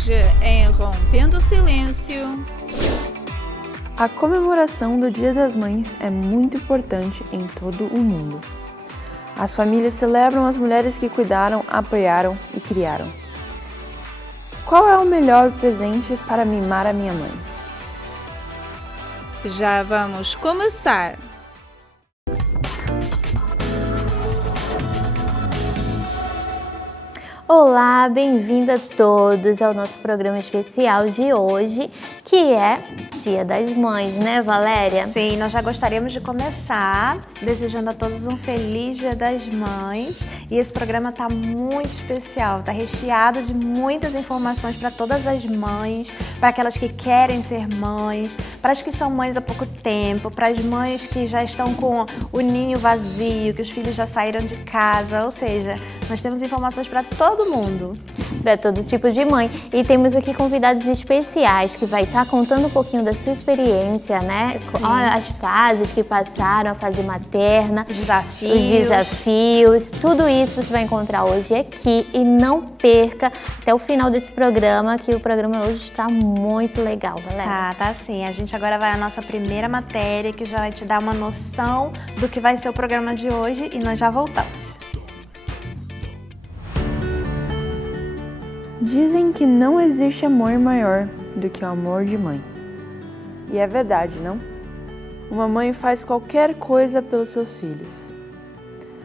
Hoje, em Rompendo o Silêncio. A comemoração do Dia das Mães é muito importante em todo o mundo. As famílias celebram as mulheres que cuidaram, apoiaram e criaram. Qual é o melhor presente para mimar a minha mãe? Já vamos começar! Olá, bem-vindo a todos ao nosso programa especial de hoje, que é Dia das Mães, né, Valéria? Sim, nós já gostaríamos de começar desejando a todos um feliz Dia das Mães. E esse programa está muito especial, está recheado de muitas informações para todas as mães, para aquelas que querem ser mães, para as que são mães há pouco tempo, para as mães que já estão com o ninho vazio, que os filhos já saíram de casa, ou seja, nós temos informações para todo mundo. Para todo tipo de mãe. E temos aqui convidados especiais que vai estar contando um pouquinho da sua experiência, né? As fases que passaram, a fase materna, os desafios, tudo isso você vai encontrar hoje aqui. E não perca até o final desse programa, que o programa hoje está muito legal, Valéria. Tá sim. A gente agora vai à nossa primeira matéria, que já vai te dar uma noção do que vai ser o programa de hoje, e nós já voltamos. Dizem que não existe amor maior do que o amor de mãe. E é verdade, não? Uma mãe faz qualquer coisa pelos seus filhos.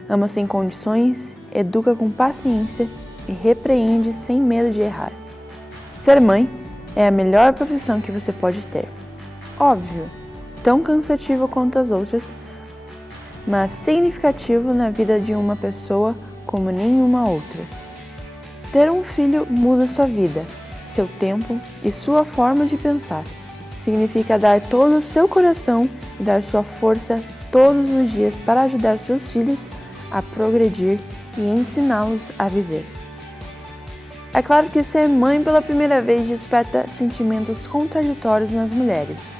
Ama sem condições, educa com paciência e repreende sem medo de errar. Ser mãe é a melhor profissão que você pode ter. Óbvio, tão cansativo quanto as outras, mas significativo na vida de uma pessoa como nenhuma outra. Ter um filho muda sua vida, seu tempo e sua forma de pensar. Significa dar todo o seu coração e dar sua força todos os dias para ajudar seus filhos a progredir e ensiná-los a viver. É claro que ser mãe pela primeira vez desperta sentimentos contraditórios nas mulheres.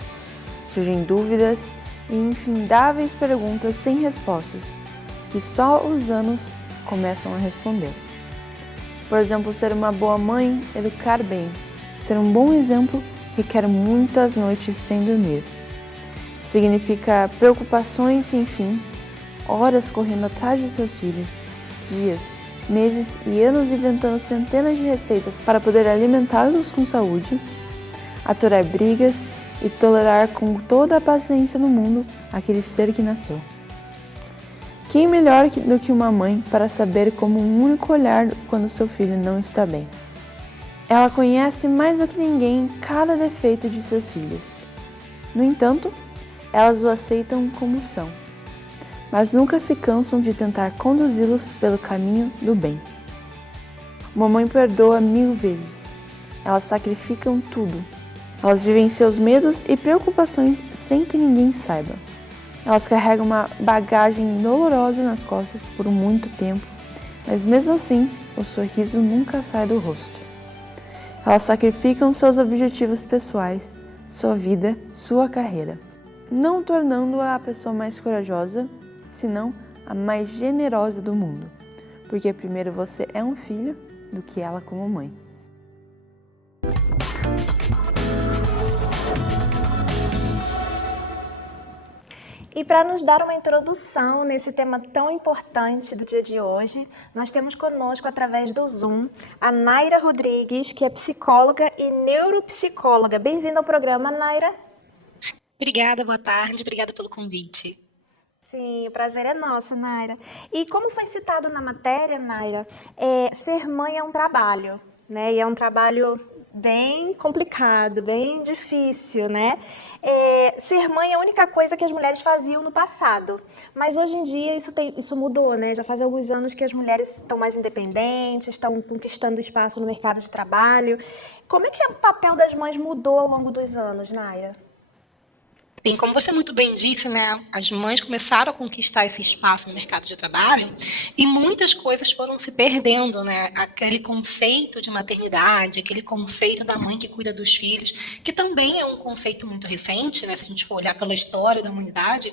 Surgem dúvidas e infindáveis perguntas sem respostas, que só os anos começam a responder. Por exemplo, ser uma boa mãe, educar bem. Ser um bom exemplo requer muitas noites sem dormir. Significa preocupações sem fim, horas correndo atrás de seus filhos, dias, meses e anos inventando centenas de receitas para poder alimentá-los com saúde, aturar brigas e tolerar com toda a paciência no mundo aquele ser que nasceu. Quem melhor do que uma mãe para saber como um único olhar quando seu filho não está bem? Ela conhece mais do que ninguém cada defeito de seus filhos. No entanto, elas o aceitam como são, mas nunca se cansam de tentar conduzi-los pelo caminho do bem. Uma mãe perdoa 1000 vezes. Elas sacrificam tudo. Elas vivem seus medos e preocupações sem que ninguém saiba. Elas carregam uma bagagem dolorosa nas costas por muito tempo, mas mesmo assim, o sorriso nunca sai do rosto. Elas sacrificam seus objetivos pessoais, sua vida, sua carreira, não tornando-a a pessoa mais corajosa, senão a mais generosa do mundo, porque primeiro você é um filho do que ela como mãe. E para nos dar uma introdução nesse tema tão importante do dia de hoje, nós temos conosco, através do Zoom, a Naira Rodrigues, que é psicóloga e neuropsicóloga. Bem-vinda ao programa, Naira. Obrigada, boa tarde, obrigada pelo convite. Sim, o prazer é nosso, Naira. E como foi citado na matéria, Naira, ser mãe é um trabalho, né? E é um trabalho bem complicado, bem difícil, né? Ser mãe é a única coisa que as mulheres faziam no passado, mas hoje em dia isso mudou, né? Já faz alguns anos que as mulheres estão mais independentes, estão conquistando espaço no mercado de trabalho. Como é que o papel das mães mudou ao longo dos anos, Naira? Sim, como você muito bem disse, né, as mães começaram a conquistar esse espaço no mercado de trabalho e muitas coisas foram se perdendo, né? Aquele conceito de maternidade, aquele conceito da mãe que cuida dos filhos, que também é um conceito muito recente, né? Se a gente for olhar pela história da humanidade,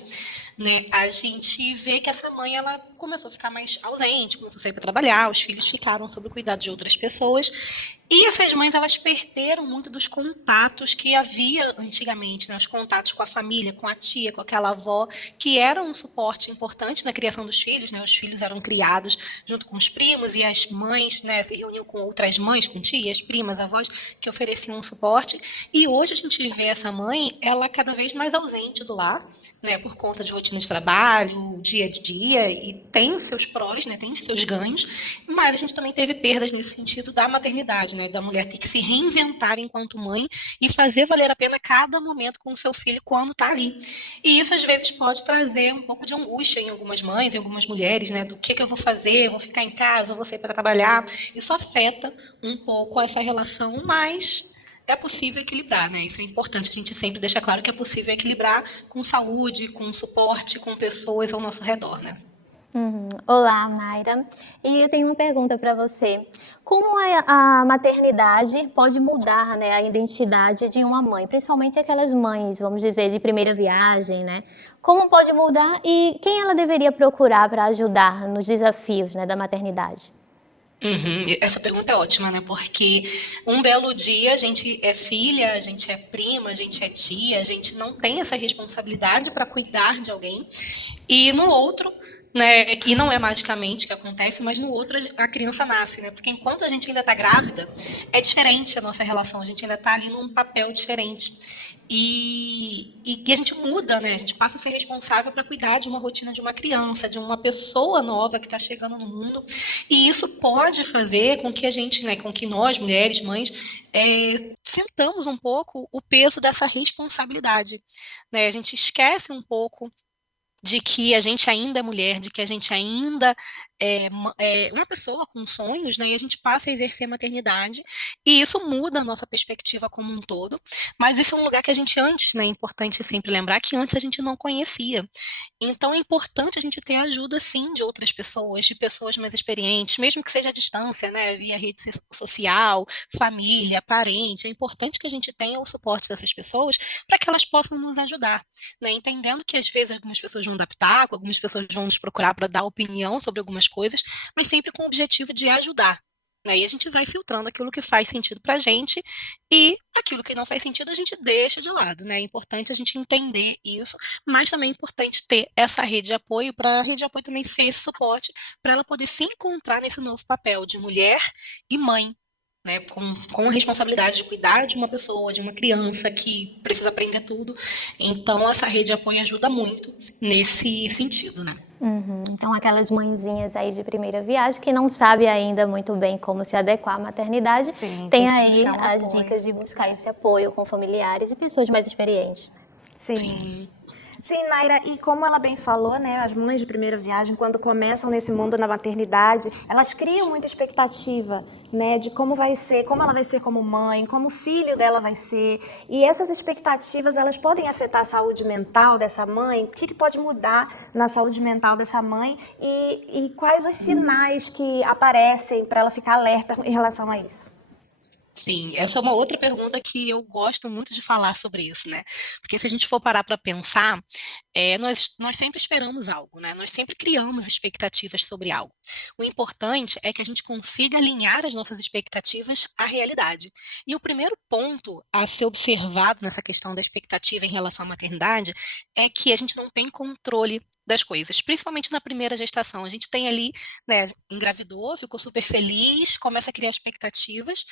né, a gente vê que essa mãe ela começou a ficar mais ausente, começou a sair para trabalhar, os filhos ficaram sob o cuidado de outras pessoas. E essas mães elas perderam muito dos contatos que havia antigamente, né? Os contatos com a família, com a tia, com aquela avó, que eram um suporte importante na criação dos filhos, né? Os filhos eram criados junto com os primos e as mães, né, se reuniam com outras mães, com tias, primas, avós, que ofereciam um suporte. E hoje a gente vê essa mãe, ela cada vez mais ausente do lar, né, por conta de rotina de trabalho, dia a dia, e tem os seus prós, né, tem os seus ganhos, mas a gente também teve perdas nesse sentido da maternidade, né, da mulher ter que se reinventar enquanto mãe e fazer valer a pena cada momento com o seu filho quando está ali. E isso às vezes pode trazer um pouco de angústia em algumas mães, em algumas mulheres, né, do que eu vou fazer, eu vou ficar em casa, eu vou sair para trabalhar. Isso afeta um pouco essa relação, mas é possível equilibrar, né? Isso é importante, a gente sempre deixa claro que é possível equilibrar com saúde, com suporte, com pessoas ao nosso redor, né? Olá, Mayra. E eu tenho uma pergunta para você. Como a maternidade pode mudar, né, a identidade de uma mãe, principalmente aquelas mães, vamos dizer, de primeira viagem, né? Como pode mudar e quem ela deveria procurar para ajudar nos desafios, né, da maternidade? Essa pergunta é ótima, né? Porque um belo dia a gente é filha, a gente é prima, a gente é tia, a gente não tem essa responsabilidade para cuidar de alguém. E no outro, né, que não é magicamente que acontece, mas no outro a criança nasce, né? Porque enquanto a gente ainda está grávida, é diferente a nossa relação, a gente ainda está ali num papel diferente. E a gente muda, né? A gente passa a ser responsável para cuidar de uma rotina de uma criança, de uma pessoa nova que está chegando no mundo. E isso pode fazer com que a gente, né, com que nós, mulheres, mães, sentamos um pouco o peso dessa responsabilidade, né? A gente esquece um pouco de que a gente ainda é mulher, de que a gente ainda é uma pessoa com sonhos, né? E a gente passa a exercer a maternidade, e isso muda a nossa perspectiva como um todo, mas esse é um lugar que a gente antes, né? É importante sempre lembrar que antes a gente não conhecia. Então é importante a gente ter ajuda, sim, de outras pessoas, de pessoas mais experientes, mesmo que seja à distância, né? Via rede social, família, parente. É importante que a gente tenha o suporte dessas pessoas para que elas possam nos ajudar, né? Entendendo que às vezes algumas pessoas vão dar pitaco, algumas pessoas vão nos procurar para dar opinião sobre algumas coisas, mas sempre com o objetivo de ajudar. Né? E a gente vai filtrando aquilo que faz sentido para a gente e aquilo que não faz sentido a gente deixa de lado. Né? É importante a gente entender isso, mas também é importante ter essa rede de apoio para a rede de apoio também ser esse suporte para ela poder se encontrar nesse novo papel de mulher e mãe. Né, com a responsabilidade de cuidar de uma pessoa, de uma criança que precisa aprender tudo. Então, essa rede de apoio ajuda muito nesse sentido, né? Então, aquelas mãezinhas aí de primeira viagem que não sabem ainda muito bem como se adequar à maternidade, Sim, tem tem que aí buscar um as apoio. dicas de buscar esse apoio com familiares e pessoas mais experientes. Sim. Sim, Naira, e como ela bem falou, né, as mães de primeira viagem, quando começam nesse mundo na maternidade, elas criam muita expectativa, né, de como vai ser, como ela vai ser como mãe, como o filho dela vai ser. E essas expectativas, elas podem afetar a saúde mental dessa mãe. O que pode mudar na saúde mental dessa mãe e quais os sinais que aparecem para ela ficar alerta em relação a isso? Sim, essa é uma outra pergunta que eu gosto muito de falar sobre isso, né? Porque se a gente for parar para pensar, nós sempre esperamos algo, né? Nós sempre criamos expectativas sobre algo. O importante é que a gente consiga alinhar as nossas expectativas à realidade. E o primeiro ponto a ser observado nessa questão da expectativa em relação à maternidade é que a gente não tem controle das coisas, principalmente na primeira gestação. A gente tem ali, né, engravidou, ficou super feliz, começa a criar expectativas,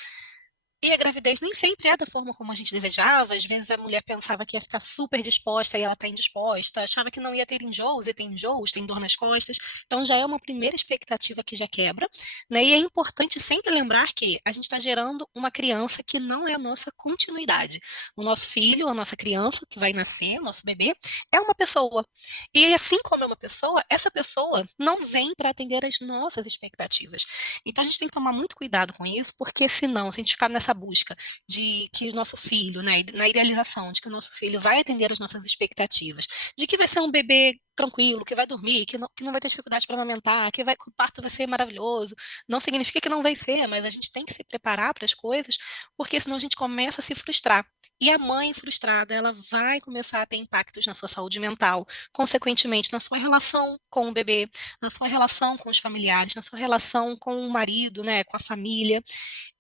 e a gravidez nem sempre é da forma como a gente desejava. Às vezes a mulher pensava que ia ficar super disposta e ela está indisposta, achava que não ia ter enjoos e tem enjoos, tem dor nas costas. Então já é uma primeira expectativa que já quebra, né? E é importante sempre lembrar que a gente está gerando uma criança que não é a nossa continuidade. O nosso filho, a nossa criança que vai nascer, nosso bebê, é uma pessoa. E assim como é uma pessoa, essa pessoa não vem para atender as nossas expectativas. Então a gente tem que tomar muito cuidado com isso, porque senão, se a gente ficar nessa nessa busca de que o nosso filho, né, na idealização de que o nosso filho vai atender as nossas expectativas, de que vai ser um bebê tranquilo, que vai dormir, que não vai ter dificuldade para amamentar, que o parto vai ser maravilhoso, não significa que não vai ser, mas a gente tem que se preparar para as coisas, porque senão a gente começa a se frustrar. E a mãe frustrada, ela vai começar a ter impactos na sua saúde mental, consequentemente na sua relação com o bebê, na sua relação com os familiares, na sua relação com o marido, né, com a família.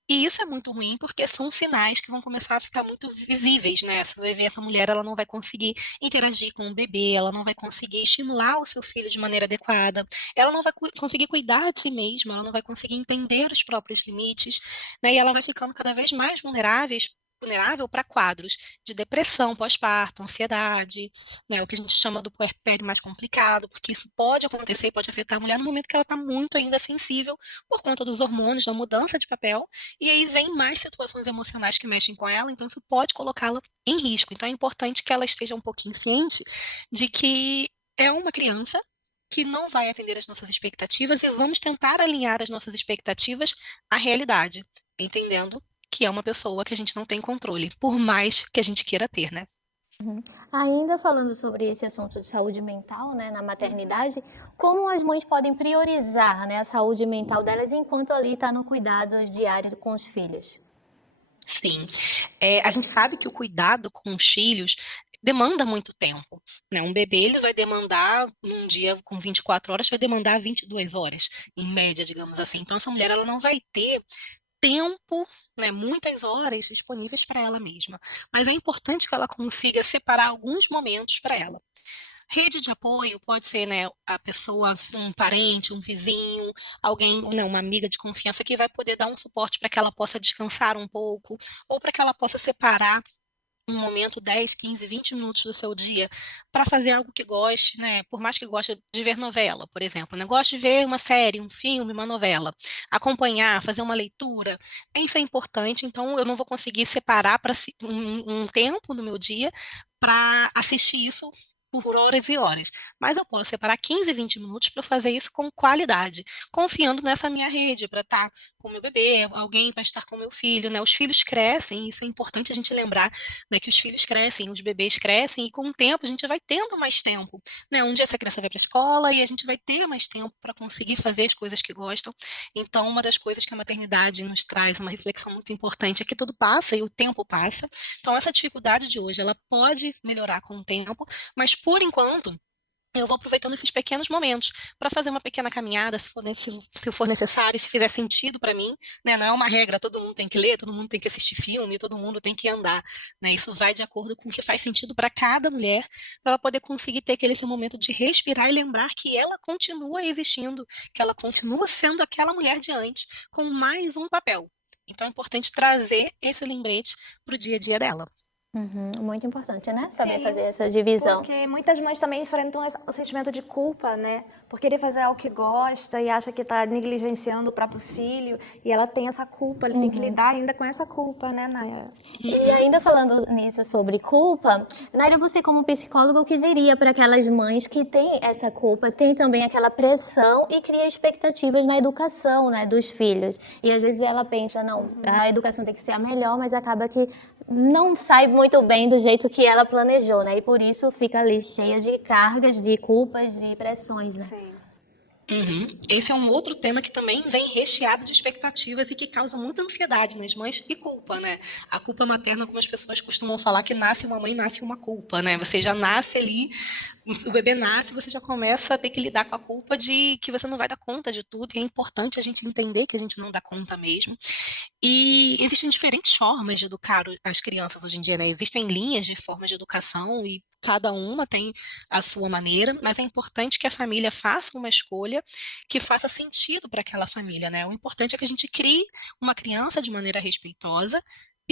E isso é muito ruim porque são sinais que vão começar a ficar muito visíveis, né? Você vai ver essa mulher, ela não vai conseguir interagir com o bebê, ela não vai conseguir estimular o seu filho de maneira adequada, ela não vai conseguir cuidar de si mesma, ela não vai conseguir entender os próprios limites, né? E ela vai ficando cada vez mais vulnerável para quadros de depressão pós-parto, ansiedade, né, o que a gente chama do puerpério mais complicado, porque isso pode acontecer e pode afetar a mulher no momento que ela está muito ainda sensível por conta dos hormônios, da mudança de papel, e aí vem mais situações emocionais que mexem com ela, então isso pode colocá-la em risco. Então é importante que ela esteja um pouquinho ciente de que é uma criança que não vai atender as nossas expectativas e vamos tentar alinhar as nossas expectativas à realidade, entendendo que é uma pessoa que a gente não tem controle, por mais que a gente queira ter, né? Ainda falando sobre esse assunto de saúde mental, né, na maternidade, como as mães podem priorizar, né, a saúde mental delas enquanto ali está no cuidado diário com os filhos? Sim, a gente sabe que o cuidado com os filhos demanda muito tempo, né? Um bebê, ele vai demandar, num dia com 24 horas, vai demandar 22 horas, em média, digamos assim. Então, essa mulher, ela não vai ter tempo, né, muitas horas disponíveis para ela mesma. Mas é importante que ela consiga separar alguns momentos para ela. Rede de apoio pode ser, né, a pessoa, um parente, um vizinho, alguém, né, uma amiga de confiança que vai poder dar um suporte para que ela possa descansar um pouco, ou para que ela possa separar um momento, 10, 15, 20 minutos do seu dia para fazer algo que goste, né? Por mais que goste de ver novela, por exemplo, né? Gosto de ver uma série, um filme, uma novela, acompanhar, fazer uma leitura, isso é importante, então eu não vou conseguir separar para um tempo no meu dia para assistir isso por horas e horas, mas eu posso separar 15, 20 minutos para fazer isso com qualidade, confiando nessa minha rede para estar com o meu bebê, alguém para estar com o meu filho, né? Os filhos crescem, isso é importante a gente lembrar, né, que os filhos crescem, os bebês crescem, e com o tempo a gente vai tendo mais tempo, né? Um dia essa criança vai para a escola e a gente vai ter mais tempo para conseguir fazer as coisas que gostam. Então, uma das coisas que a maternidade nos traz, uma reflexão muito importante, é que tudo passa e o tempo passa. Então, essa dificuldade de hoje, ela pode melhorar com o tempo, mas por enquanto eu vou aproveitando esses pequenos momentos para fazer uma pequena caminhada, se for necessário, se fizer sentido para mim, né? Não é uma regra, todo mundo tem que ler, todo mundo tem que assistir filme, todo mundo tem que andar, né? Isso vai de acordo com o que faz sentido para cada mulher, para ela poder conseguir ter aquele seu momento de respirar e lembrar que ela continua existindo, que ela continua sendo aquela mulher de antes, com mais um papel. Então é importante trazer esse lembrete para o dia a dia dela. Muito importante, né? Saber Sim, fazer essa divisão. Porque muitas mães também enfrentam o sentimento de culpa, né? Por querer fazer algo que gosta e acha que está negligenciando o próprio filho. E ela tem essa culpa, ele tem que lidar ainda com essa culpa, né, Naya? E ainda falando nisso sobre culpa, Naira, você como psicóloga, o que diria para aquelas mães que têm essa culpa, têm também aquela pressão e cria expectativas na educação, né, dos filhos? E às vezes ela pensa, não, a educação tem que ser a melhor, mas acaba que não sai muito bem do jeito que ela planejou, né? E por isso fica ali cheia de cargas, de culpas, de pressões, né? Sim. Esse é um outro tema que também vem recheado de expectativas e que causa muita ansiedade nas mães e culpa, né? A culpa materna, como as pessoas costumam falar, que nasce uma mãe, nasce uma culpa, né? Você já nasce ali, o bebê nasce, você já começa a ter que lidar com a culpa de que você não vai dar conta de tudo, e é importante a gente entender que a gente não dá conta mesmo. E existem diferentes formas de educar as crianças hoje em dia, né? Existem linhas de formas de educação e cada uma tem a sua maneira, mas é importante que a família faça uma escolha que faça sentido para aquela família, né? O importante é que a gente crie uma criança de maneira respeitosa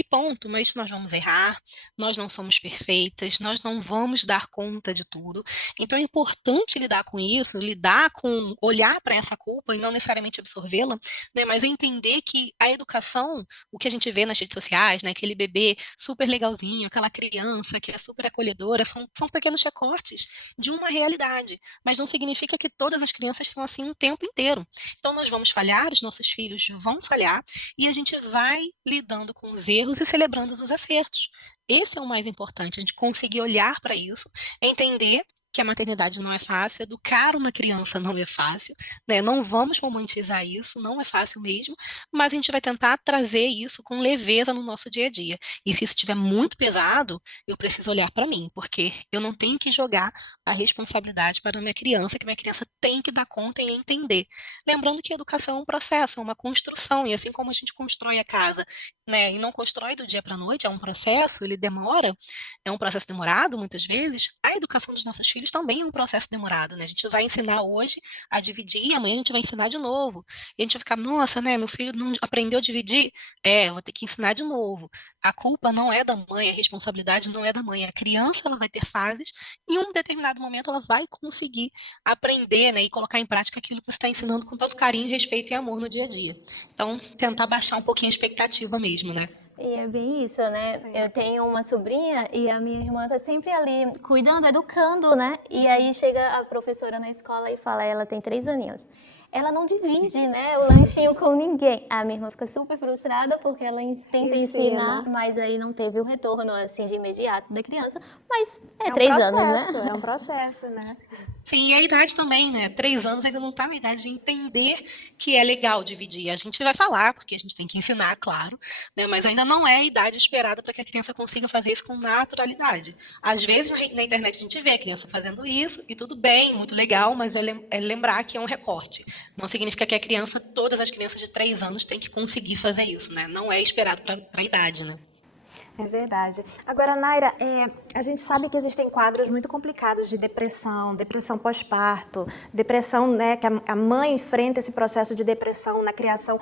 e ponto, mas nós vamos errar, nós não somos perfeitas, nós não vamos dar conta de tudo. Então é importante lidar com isso, lidar com, olhar para essa culpa e não necessariamente absorvê-la, né, mas entender que a educação, o que a gente vê nas redes sociais, né, aquele bebê super legalzinho, aquela criança que é super acolhedora, são pequenos recortes de uma realidade, mas não significa que todas as crianças são assim o tempo inteiro. Então nós vamos falhar, os nossos filhos vão falhar, e a gente vai lidando com os erros e celebrando os acertos. Esse é o mais importante, a gente conseguir olhar para isso, entender que a maternidade não é fácil, educar uma criança não é fácil, né? Não vamos romantizar isso, não é fácil mesmo, mas a gente vai tentar trazer isso com leveza no nosso dia a dia. E se isso estiver muito pesado, eu preciso olhar para mim, porque eu não tenho que jogar a responsabilidade para a minha criança, que minha criança tem que dar conta e entender. Lembrando que a educação é um processo, é uma construção, e assim como a gente constrói a casa, né, e não constrói do dia para a noite, é um processo, ele demora, é um processo demorado muitas vezes, a educação dos nossos filhos também é um processo demorado, né? A gente vai ensinar hoje a dividir e amanhã a gente vai ensinar de novo. E a gente vai ficar, nossa, né, meu filho não aprendeu a dividir? Eu vou ter que ensinar de novo. A culpa não é da mãe, a responsabilidade não é da mãe. A criança, ela vai ter fases e em um determinado momento ela vai conseguir aprender, né, e colocar em prática aquilo que você está ensinando com tanto carinho, respeito e amor no dia a dia. Então, tentar baixar um pouquinho a expectativa mesmo, né? E é bem isso, né? Sim. Eu tenho uma sobrinha e a minha irmã tá sempre ali cuidando, educando, né? E aí chega a professora na escola e fala, ela tem 3 aninhos. Ela não divide, né, o lanchinho com ninguém. A minha irmã fica super frustrada porque ela tenta ensinar, mas aí não teve o retorno, assim, de imediato da criança. Mas é 3 anos, né? É um processo, né? Sim, e a idade também, né? 3 anos ainda não está na idade de entender que é legal dividir. A gente vai falar, porque a gente tem que ensinar, claro, né? Mas ainda não é a idade esperada para que a criança consiga fazer isso com naturalidade. Às vezes na internet a gente vê a criança fazendo isso, e tudo bem, muito legal, mas é lembrar que é um recorte. Não significa que a criança, todas as crianças de 3 anos têm que conseguir fazer isso, né? Não é esperado para a idade, né? É verdade. Agora, Naira, a gente sabe que existem quadros muito complicados de depressão, depressão pós-parto, depressão, né, que a mãe enfrenta esse processo de depressão na criação,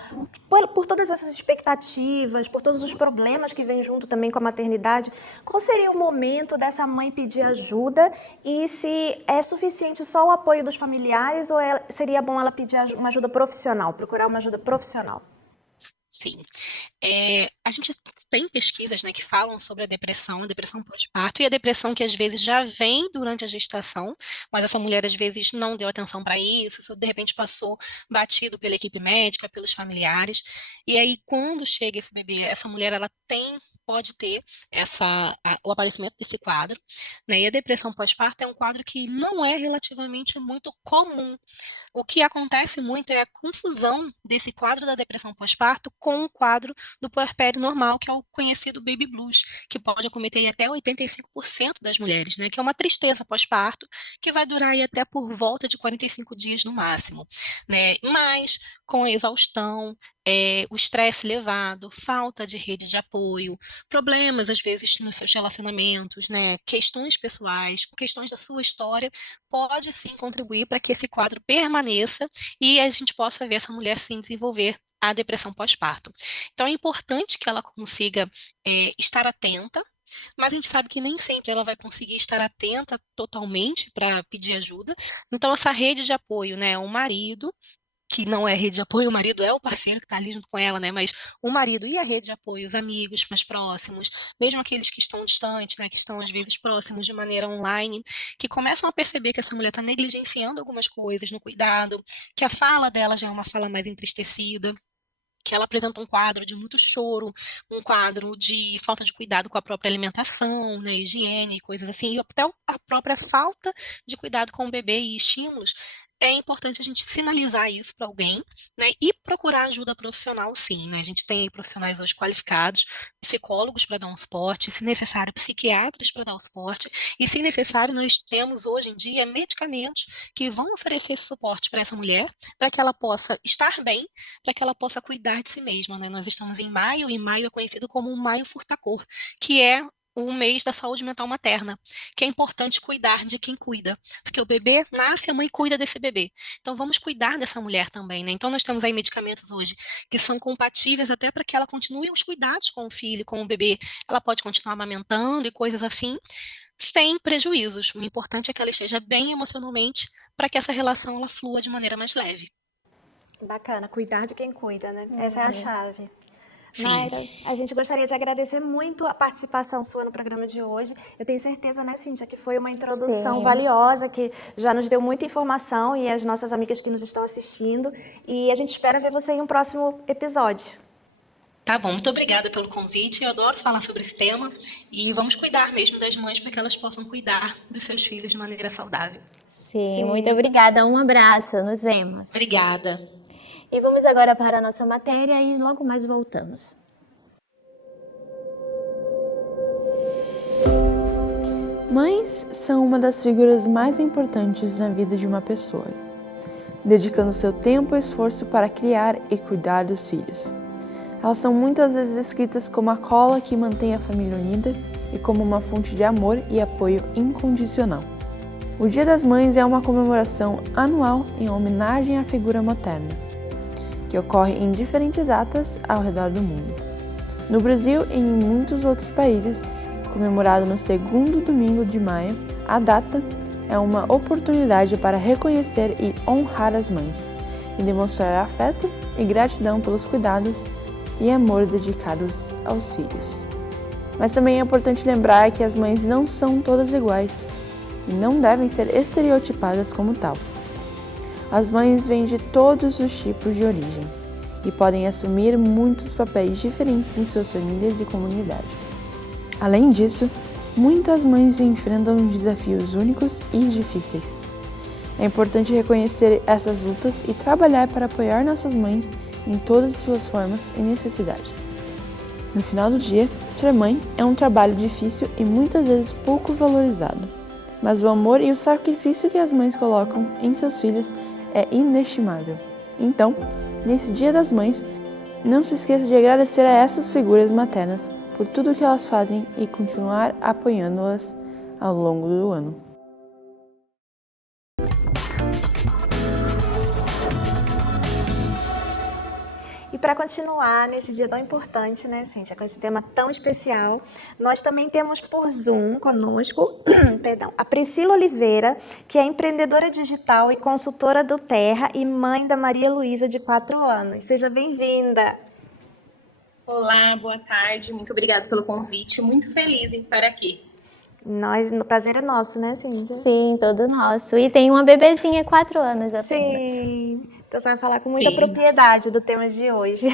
por todas essas expectativas, por todos os problemas que vêm junto também com a maternidade. Qual seria o momento dessa mãe pedir ajuda e se é suficiente só o apoio dos familiares ou seria bom ela pedir uma ajuda profissional, procurar uma ajuda profissional? Sim. A gente tem pesquisas, né, que falam sobre a depressão pós-parto e a depressão que às vezes já vem durante a gestação, mas essa mulher às vezes não deu atenção para isso de repente passou batido pela equipe médica, pelos familiares, e aí quando chega esse bebê, essa mulher ela pode ter o aparecimento desse quadro, né, e a depressão pós-parto é um quadro que não é relativamente muito comum. O que acontece muito é a confusão desse quadro da depressão pós-parto com o quadro do puerpério normal, que é o conhecido baby blues, que pode acometer até 85% das mulheres, né? Que é uma tristeza pós-parto, que vai durar aí até por volta de 45 dias no máximo, né? Mas com a exaustão, o estresse elevado, falta de rede de apoio, problemas às vezes nos seus relacionamentos, né? Questões pessoais, questões da sua história, pode sim contribuir para que esse quadro permaneça e a gente possa ver essa mulher sim desenvolver a depressão pós-parto. Então é importante que ela consiga estar atenta, mas a gente sabe que nem sempre ela vai conseguir estar atenta totalmente para pedir ajuda. Então essa rede de apoio, né, o marido, que não é rede de apoio, o marido é o parceiro que está ali junto com ela, né? Mas o marido e a rede de apoio, os amigos mais próximos, mesmo aqueles que estão distantes, né? Que estão às vezes próximos de maneira online, que começam a perceber que essa mulher está negligenciando algumas coisas no cuidado, que a fala dela já é uma fala mais entristecida, que ela apresenta um quadro de muito choro, um quadro de falta de cuidado com a própria alimentação, né, higiene, coisas assim, e até a própria falta de cuidado com o bebê e estímulos. É importante a gente sinalizar isso para alguém, né, e procurar ajuda profissional, sim, né? A gente tem aí profissionais hoje qualificados, psicólogos para dar um suporte, se necessário, psiquiatras para dar o suporte, e se necessário, nós temos hoje em dia medicamentos que vão oferecer esse suporte para essa mulher, para que ela possa estar bem, para que ela possa cuidar de si mesma, né? Nós estamos em maio, e maio é conhecido como o Maio Furtacor, que é o mês da saúde mental materna, que é importante cuidar de quem cuida, porque o bebê nasce, a mãe cuida desse bebê. Então vamos cuidar dessa mulher também, né? Então nós temos aí medicamentos hoje que são compatíveis até para que ela continue os cuidados com o filho, com o bebê. Ela pode continuar amamentando e coisas afim, sem prejuízos. O importante é que ela esteja bem emocionalmente para que essa relação ela flua de maneira mais leve. Bacana, cuidar de quem cuida, né? Essa é a chave. Sim. Naira, a gente gostaria de agradecer muito a participação sua no programa de hoje. Eu tenho certeza, né, Cíntia, que foi uma introdução Sim. valiosa, que já nos deu muita informação e as nossas amigas que nos estão assistindo. E a gente espera ver você em um próximo episódio. Tá bom, muito obrigada pelo convite. Eu adoro falar sobre esse tema e vamos cuidar mesmo das mães para que elas possam cuidar dos seus filhos de maneira saudável. Sim, muito obrigada. Um abraço, nos vemos. Obrigada. E vamos agora para a nossa matéria e logo mais voltamos. Mães são uma das figuras mais importantes na vida de uma pessoa, dedicando seu tempo e esforço para criar e cuidar dos filhos. Elas são muitas vezes descritas como a cola que mantém a família unida e como uma fonte de amor e apoio incondicional. O Dia das Mães é uma comemoração anual em homenagem à figura materna, que ocorre em diferentes datas ao redor do mundo. No Brasil e em muitos outros países, comemorado no segundo domingo de maio, a data é uma oportunidade para reconhecer e honrar as mães e demonstrar afeto e gratidão pelos cuidados e amor dedicados aos filhos. Mas também é importante lembrar que as mães não são todas iguais e não devem ser estereotipadas como tal. As mães vêm de todos os tipos de origens e podem assumir muitos papéis diferentes em suas famílias e comunidades. Além disso, muitas mães enfrentam desafios únicos e difíceis. É importante reconhecer essas lutas e trabalhar para apoiar nossas mães em todas as suas formas e necessidades. No final do dia, ser mãe é um trabalho difícil e muitas vezes pouco valorizado. Mas o amor e o sacrifício que as mães colocam em seus filhos é inestimável. Então, nesse Dia das Mães, não se esqueça de agradecer a essas figuras maternas por tudo que elas fazem e continuar apoiando-as ao longo do ano. E para continuar nesse dia tão importante, né, Cíntia, com esse tema tão especial, nós também temos por Zoom conosco, a Priscila Oliveira, que é empreendedora digital e consultora do Terra e mãe da Maria Luísa, de 4 anos. Seja bem-vinda! Olá, boa tarde, muito obrigada pelo convite, muito feliz em estar aqui. O prazer é nosso, né, Cíntia? Sim, todo nosso. E tem uma bebezinha, 4 anos apenas. Sim, então você vai falar com muita propriedade do tema de hoje.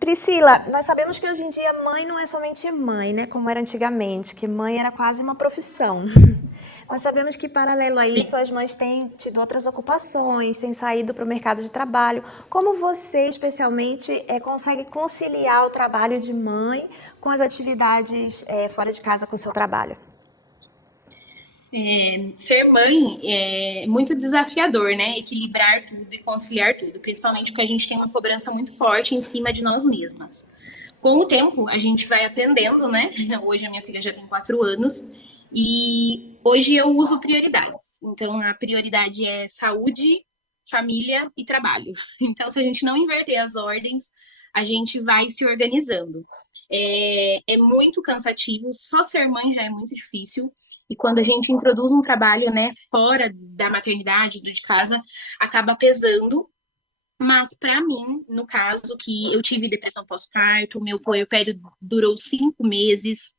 Priscila, nós sabemos que hoje em dia mãe não é somente mãe, né, como era antigamente, que mãe era quase uma profissão. Nós sabemos que, paralelo a isso, as mães têm tido outras ocupações, têm saído para o mercado de trabalho. Como você, especialmente, consegue conciliar o trabalho de mãe com as atividades fora de casa com o seu trabalho? Ser mãe é muito desafiador, né? Equilibrar tudo e conciliar tudo, principalmente porque a gente tem uma cobrança muito forte em cima de nós mesmas. Com o tempo, a gente vai aprendendo, né? Hoje a minha filha já tem 4 anos e hoje eu uso prioridades. Então, a prioridade é saúde, família e trabalho. Então, se a gente não inverter as ordens, a gente vai se organizando. É muito cansativo, só ser mãe já é muito difícil. E quando a gente introduz um trabalho, né, fora da maternidade, do de casa, acaba pesando. Mas para mim, no caso, que eu tive depressão pós-parto, meu puerpério durou 5 meses,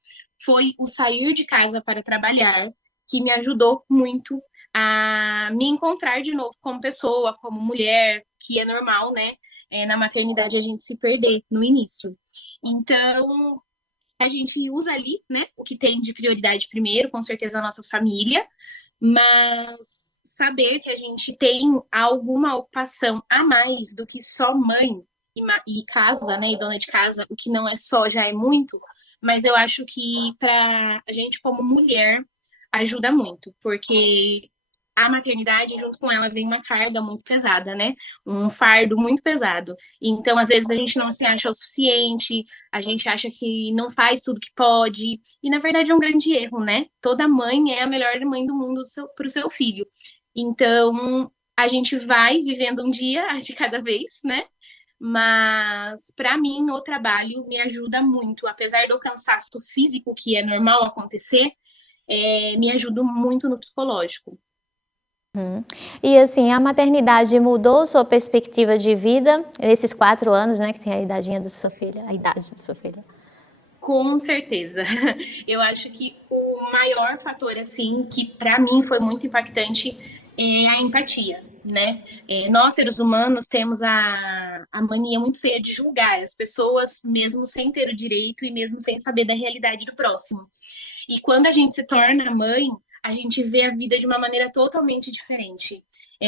foi o sair de casa para trabalhar que me ajudou muito a me encontrar de novo como pessoa, como mulher, que é normal, né? Na maternidade a gente se perder no início. Então, a gente usa ali, né, o que tem de prioridade primeiro, com certeza a nossa família, mas saber que a gente tem alguma ocupação a mais do que só mãe e casa, né, e dona de casa, o que não é só já é muito, mas eu acho que para a gente como mulher ajuda muito, porque a maternidade, junto com ela, vem uma carga muito pesada, né? Um fardo muito pesado. Então, às vezes, a gente não se acha o suficiente, a gente acha que não faz tudo que pode, e na verdade é um grande erro, né? Toda mãe é a melhor mãe do mundo para o seu filho. Então, a gente vai vivendo um dia de cada vez, né? Mas, para mim, o trabalho me ajuda muito, apesar do cansaço físico, que é normal acontecer, me ajuda muito no psicológico. E assim, a maternidade mudou sua perspectiva de vida nesses 4 anos, né, que tem a idadinha da sua filha, a idade da sua filha? Com certeza. Eu acho que o maior fator, assim, que para mim foi muito impactante é a empatia, né? Nós, seres humanos, temos a mania muito feia de julgar as pessoas, mesmo sem ter o direito e mesmo sem saber da realidade do próximo. E quando a gente se torna mãe, a gente vê a vida de uma maneira totalmente diferente.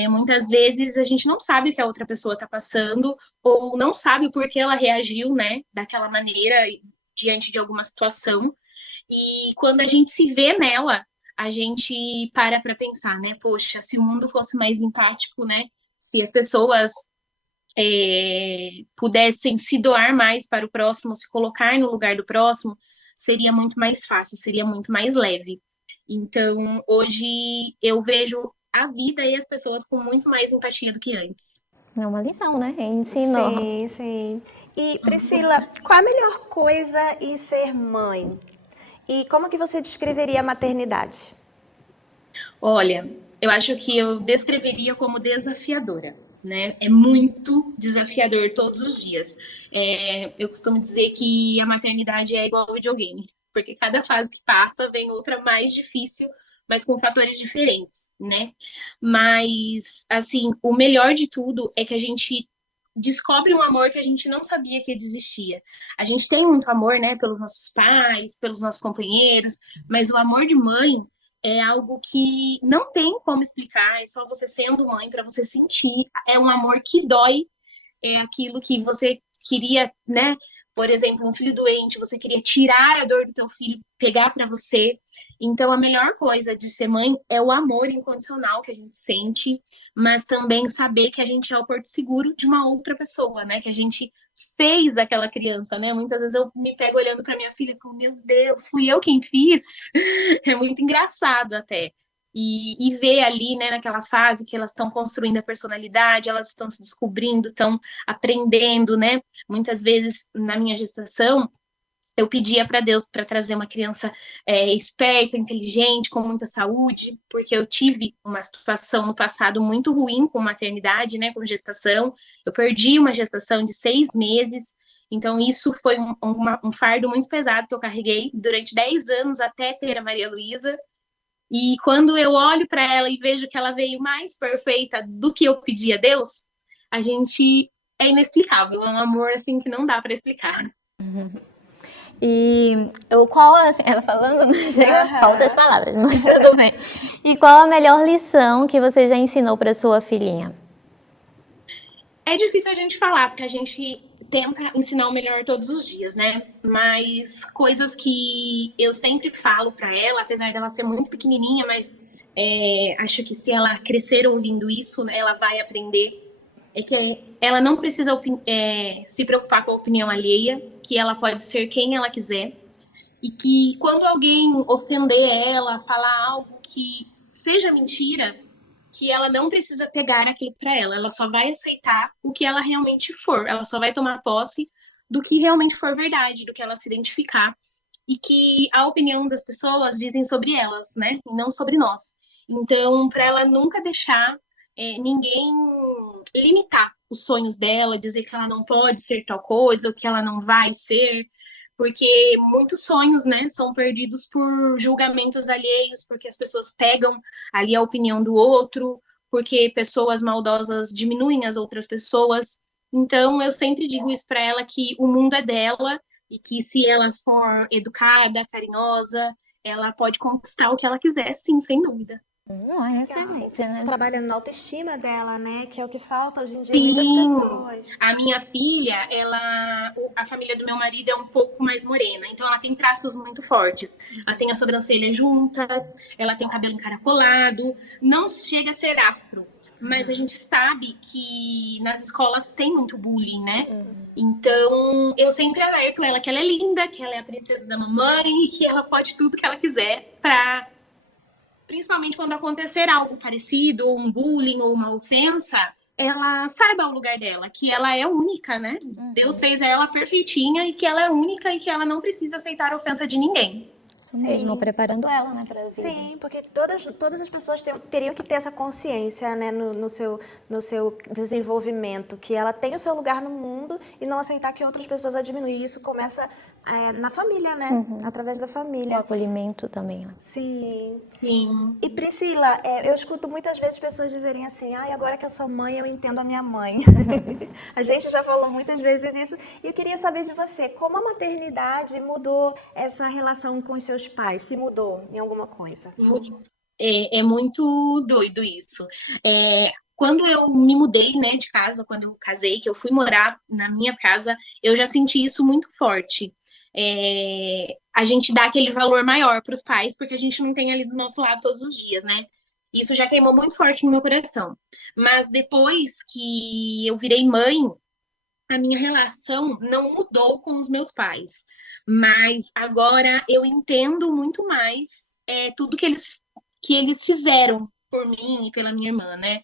Muitas vezes a gente não sabe o que a outra pessoa está passando, ou não sabe o porquê ela reagiu, né, daquela maneira diante de alguma situação. E quando a gente se vê nela, a gente para pensar, né? Poxa, se o mundo fosse mais empático, né? Se as pessoas pudessem se doar mais para o próximo, se colocar no lugar do próximo, seria muito mais fácil, seria muito mais leve. Então, hoje eu vejo a vida e as pessoas com muito mais empatia do que antes. É uma lição, né? Ensinou. Sim, sim. E Priscila, qual a melhor coisa em ser mãe? E como que você descreveria a maternidade? Olha, eu acho que eu descreveria como desafiadora, né? É muito desafiador todos os dias. Eu costumo dizer que a maternidade é igual ao videogame, porque cada fase que passa vem outra mais difícil, mas com fatores diferentes, né? Mas, assim, o melhor de tudo é que a gente descobre um amor que a gente não sabia que existia. A gente tem muito amor, né, pelos nossos pais, pelos nossos companheiros, mas o amor de mãe é algo que não tem como explicar, é só você sendo mãe para você sentir. É um amor que dói, é aquilo que você queria, né? Por exemplo, um filho doente, você queria tirar a dor do teu filho, pegar para você. Então, a melhor coisa de ser mãe é o amor incondicional que a gente sente, mas também saber que a gente é o porto seguro de uma outra pessoa, né? Que a gente fez aquela criança, né? Muitas vezes eu me pego olhando para minha filha e falo, meu Deus, fui eu quem fiz. É muito engraçado até. E ver ali, né, naquela fase que elas estão construindo a personalidade, elas estão se descobrindo, estão aprendendo, né? Muitas vezes na minha gestação, eu pedia para Deus para trazer uma criança esperta, inteligente, com muita saúde, porque eu tive uma situação no passado muito ruim com maternidade, né, com gestação. Eu perdi uma gestação de 6 meses, então isso foi um fardo muito pesado que eu carreguei durante 10 anos até ter a Maria Luísa. E quando eu olho para ela e vejo que ela veio mais perfeita do que eu pedi a Deus, a gente é inexplicável, é um amor assim que não dá para explicar. E qual, assim, ela falando, não chega, faltam as palavras, mas tudo bem. E qual a melhor lição que você já ensinou para sua filhinha? É difícil a gente falar, porque a gente tenta ensinar o melhor todos os dias, né? Mas coisas que eu sempre falo para ela, apesar dela ser muito pequenininha, mas acho que se ela crescer ouvindo isso, né, ela vai aprender. É que ela não precisa se preocupar com a opinião alheia, que ela pode ser quem ela quiser, e que quando alguém ofender ela, falar algo que seja mentira, que ela não precisa pegar aquilo para ela só vai aceitar o que ela realmente for, ela só vai tomar posse do que realmente for verdade, do que ela se identificar, e que a opinião das pessoas dizem sobre elas, né, e não sobre nós. Então, para ela nunca deixar ninguém limitar os sonhos dela, dizer que ela não pode ser tal coisa, ou que ela não vai ser, porque muitos sonhos, né, são perdidos por julgamentos alheios, porque as pessoas pegam ali a opinião do outro, porque pessoas maldosas diminuem as outras pessoas. Então, eu sempre digo isso para ela, que o mundo é dela, e que se ela for educada, carinhosa, ela pode conquistar o que ela quiser, sim, sem dúvida. Excelente, né? Trabalhando na autoestima dela, né? Que é o que falta hoje em dia Sim. muitas pessoas. A minha filha, a família do meu marido é um pouco mais morena, então ela tem traços muito fortes. Ela tem a sobrancelha junta, ela tem o cabelo encaracolado, não chega a ser afro, mas a gente sabe que nas escolas tem muito bullying, né? Então eu sempre alerto ela que ela é linda, que ela é a princesa da mamãe, que ela pode tudo que ela quiser para principalmente quando acontecer algo parecido, ou um bullying, ou uma ofensa, ela saiba o lugar dela, que ela é única, né? Deus fez ela perfeitinha e que ela é única e que ela não precisa aceitar a ofensa de ninguém. Isso mesmo, preparando ela, né, para a vida. Sim, porque todas as pessoas teriam que ter essa consciência, né, no seu desenvolvimento, que ela tem o seu lugar no mundo e não aceitar que outras pessoas a diminuem. E isso começa na família, né? Através da O família. acolhimento também, né? Sim. Sim. E Priscila, eu escuto muitas vezes pessoas dizerem assim, agora que eu sou mãe, eu entendo a minha mãe. A gente já falou muitas vezes isso. E eu queria saber de você, como a maternidade mudou essa relação com os seus pais? Se mudou em alguma coisa? É muito doido isso. Quando eu me mudei, né, de casa, quando eu casei, que eu fui morar na minha casa, eu já senti isso muito forte. A gente dá aquele valor maior para os pais, porque a gente não tem ali do nosso lado todos os dias, né? Isso já queimou muito forte no meu coração. Mas depois que eu virei mãe, a minha relação não mudou com os meus pais. Mas agora eu entendo muito mais tudo que eles fizeram por mim e pela minha irmã, né?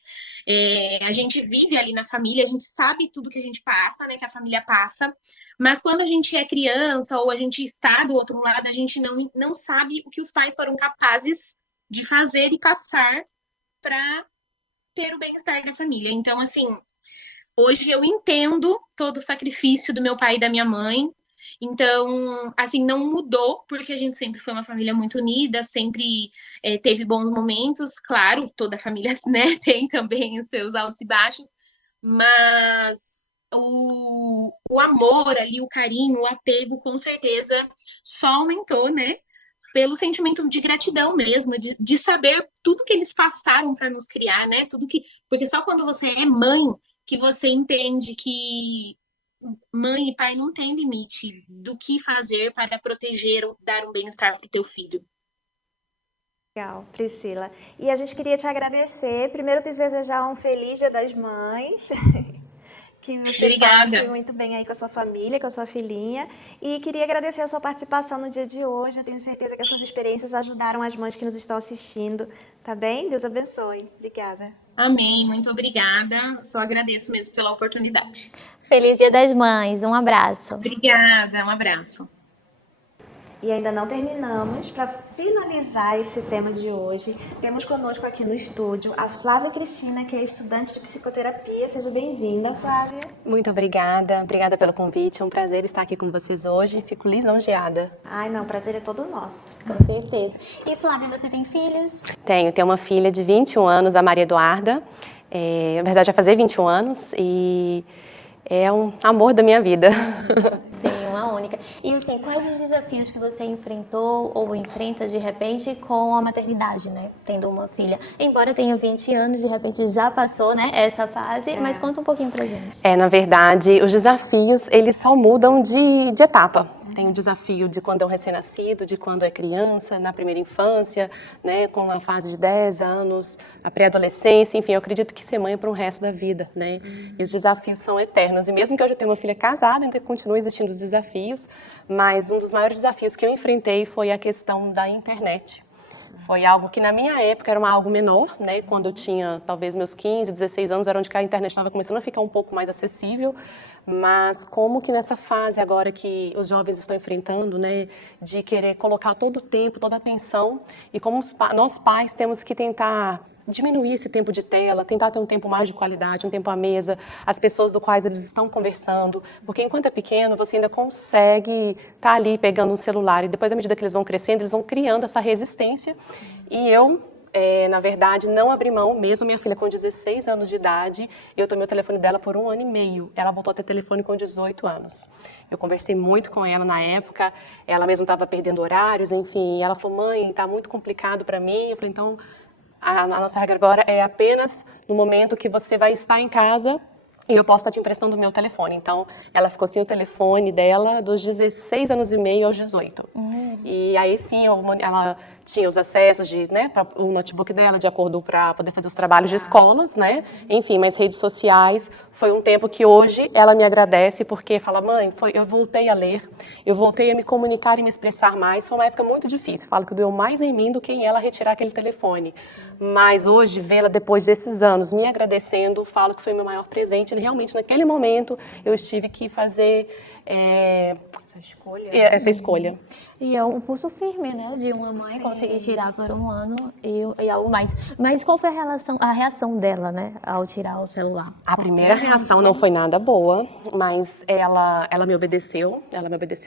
A gente vive ali na família, a gente sabe tudo que a gente passa, né? Que a família passa. Mas quando a gente é criança ou a gente está do outro lado, a gente não sabe o que os pais foram capazes de fazer e passar para ter o bem-estar da família. Então, assim, hoje eu entendo todo o sacrifício do meu pai e da minha mãe. Então, assim, não mudou, porque a gente sempre foi uma família muito unida, sempre teve bons momentos. Claro, toda família, né, tem também os seus altos e baixos, mas o amor ali, o carinho, o apego, com certeza, só aumentou, né? Pelo sentimento de gratidão mesmo, de saber tudo que eles passaram para nos criar, né? Porque só quando você é mãe que você entende que mãe e pai não têm limite do que fazer para proteger ou dar um bem-estar para o teu filho. Legal, Priscila. E a gente queria te agradecer. Primeiro, te desejar um feliz Dia das Mães. Que você Obrigada. passe muito bem aí com a sua família, com a sua filhinha. E queria agradecer a sua participação no dia de hoje. Eu tenho certeza que as suas experiências ajudaram as mães que nos estão assistindo. Tá bem? Deus abençoe. Obrigada. Amém, muito obrigada. Só agradeço mesmo pela oportunidade. Feliz Dia das Mães, um abraço. Obrigada, um abraço. E ainda não terminamos. Para finalizar esse tema de hoje, temos conosco aqui no estúdio a Flávia Cristina, que é estudante de psicoterapia. Seja bem-vinda, Flávia. Muito obrigada. Obrigada pelo convite. É um prazer estar aqui com vocês hoje. Fico lisonjeada. Ai, não, o prazer é todo nosso. Com certeza. E Flávia, você tem filhos? Tenho uma filha de 21 anos, a Maria Eduarda. Na verdade, vai fazer 21 anos e é um amor da minha vida. Sim, uma única. E assim, quais os desafios que você enfrentou ou enfrenta de repente com a maternidade, né? Tendo uma filha. Embora tenha 20 anos, de repente já passou, né, essa fase, mas conta um pouquinho pra gente. Na verdade, os desafios, eles só mudam de etapa. Tem o desafio de quando é um recém-nascido, de quando é criança, na primeira infância, né, com a fase de 10 anos, a pré-adolescência, enfim, eu acredito que ser mãe é para o resto da vida, né? E os desafios são eternos. E mesmo que hoje eu tenha uma filha casada, ainda continuam existindo os desafios, mas um dos maiores desafios que eu enfrentei foi a questão da internet. Foi algo que na minha época era algo menor, né? Quando eu tinha talvez meus 15, 16 anos, era onde a internet estava começando a ficar um pouco mais acessível. Mas como que nessa fase agora que os jovens estão enfrentando, né, de querer colocar todo o tempo, toda a atenção, e como nós pais temos que tentar diminuir esse tempo de tela, tentar ter um tempo mais de qualidade, um tempo à mesa, as pessoas do quais eles estão conversando, porque enquanto é pequeno você ainda consegue estar ali pegando um celular e depois à medida que eles vão crescendo, eles vão criando essa resistência e eu, na verdade, não abri mão, mesmo minha filha com 16 anos de idade, eu tomei o telefone dela por 1 ano e meio, ela voltou a ter telefone com 18 anos. Eu conversei muito com ela na época, ela mesma estava perdendo horários, enfim, ela falou, mãe, está muito complicado para mim, eu falei, então A nossa regra agora é apenas no momento que você vai estar em casa e eu posso estar te emprestando o meu telefone. Então, ela ficou sem o telefone dela dos 16 anos e meio aos 18. E aí sim, ela tinha os acessos para o notebook dela, de acordo para poder fazer os trabalhos de escolas, né? Enfim, mas redes sociais foi um tempo que hoje ela me agradece porque fala, mãe, eu voltei a ler, eu voltei a me comunicar e me expressar mais. Foi uma época muito difícil. Falo que doeu mais em mim do que em ela retirar aquele telefone. Mas hoje, vê-la depois desses anos me agradecendo, falo que foi meu maior presente. Realmente, naquele momento, eu tive que fazer essa escolha. E é um pulso firme, né, de uma mãe conseguir tirar por um ano e algo mais. Mas qual foi a reação dela, né, ao tirar o celular? A primeira reação não foi nada boa, mas ela me obedeceu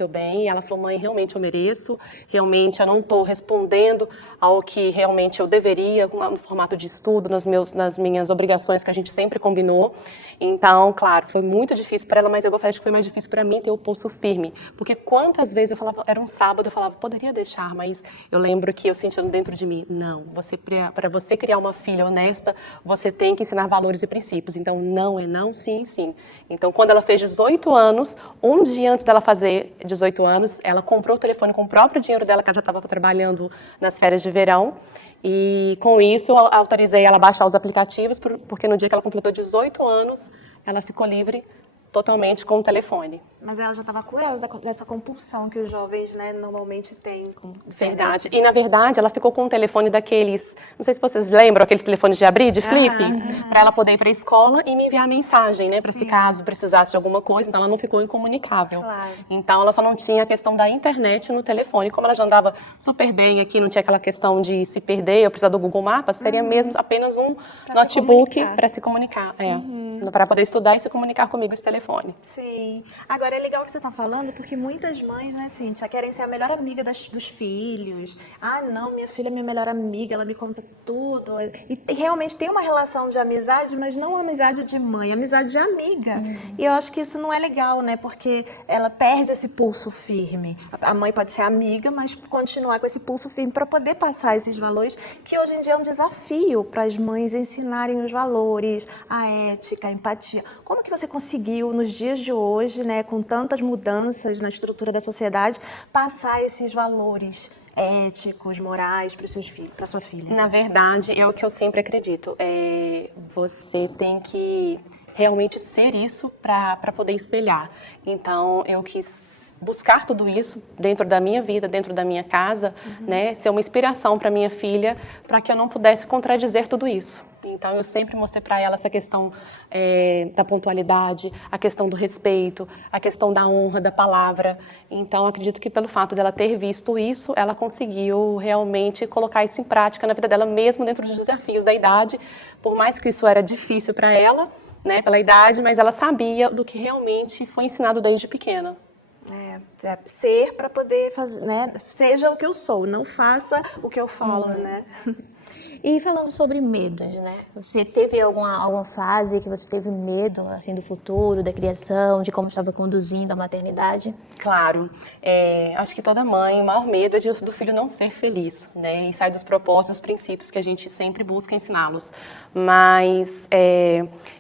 bem, e ela falou, mãe, realmente eu mereço, realmente eu não estou respondendo ao que realmente eu deveria, no formato de estudo, nas minhas obrigações que a gente sempre combinou. Então, claro, foi muito difícil para ela, mas eu vou falar que foi mais difícil para mim ter o pulso firme, porque quantas vezes eu falava, era um sábado, eu falava, poderia deixar, mas eu lembro que eu sentia dentro de mim, não, para você criar uma filha honesta, você tem que ensinar valores e princípios, então não é não, sim, sim. Então, quando ela fez 18 anos, um dia antes dela fazer 18 anos, ela comprou o telefone com o próprio dinheiro dela, que ela já estava trabalhando nas férias de verão, e com isso eu autorizei ela a baixar os aplicativos, porque no dia que ela completou 18 anos, ela ficou livre totalmente com o telefone. Mas ela já estava curada dessa compulsão que os jovens, né, normalmente têm com Verdade. E, na verdade, ela ficou com um telefone daqueles, não sei se vocês lembram, aqueles telefones de abrir, de flip, para ela poder ir para a escola e me enviar mensagem, né, para se caso precisasse de alguma coisa, então ela não ficou incomunicável. Claro. Então, ela só não tinha a questão da internet no telefone. Como ela já andava super bem aqui, não tinha aquela questão de se perder ou precisar do Google Maps, seria mesmo apenas um notebook para se comunicar. Para poder estudar e se comunicar comigo esse telefone. Sim. Agora, é legal o que você está falando, porque muitas mães, né, Cíntia, querem ser a melhor amiga dos filhos. Ah, não, minha filha é minha melhor amiga, ela me conta tudo. E realmente tem uma relação de amizade, mas não amizade de mãe, amizade de amiga. E eu acho que isso não é legal, né, porque ela perde esse pulso firme. A mãe pode ser amiga, mas continuar com esse pulso firme para poder passar esses valores, que hoje em dia é um desafio para as mães ensinarem os valores, a ética, a empatia. Como que você conseguiu, nos dias de hoje, né, com tantas mudanças na estrutura da sociedade, passar esses valores éticos, morais para os seus filhos, para sua filha? Na verdade, é o que eu sempre acredito. Você tem que realmente ser isso para poder espelhar. Então, eu quis buscar tudo isso dentro da minha vida, dentro da minha casa, né, ser uma inspiração para minha filha, para que eu não pudesse contradizer tudo isso. Então, eu sempre mostrei para ela essa questão da pontualidade, a questão do respeito, a questão da honra, da palavra. Então, acredito que pelo fato dela ter visto isso, ela conseguiu realmente colocar isso em prática na vida dela, mesmo dentro dos desafios da idade, por mais que isso era difícil para ela, né, pela idade, mas ela sabia do que realmente foi ensinado desde pequena. Ser para poder fazer, né? Seja o que eu sou, não faça o que eu falo, né? E falando sobre medos, né? Você teve alguma fase que você teve medo, assim, do futuro, da criação, de como estava conduzindo a maternidade? Claro. Acho que toda mãe, o maior medo é do filho não ser feliz, né? E sai dos propósitos, dos princípios que a gente sempre busca ensiná-los. Mas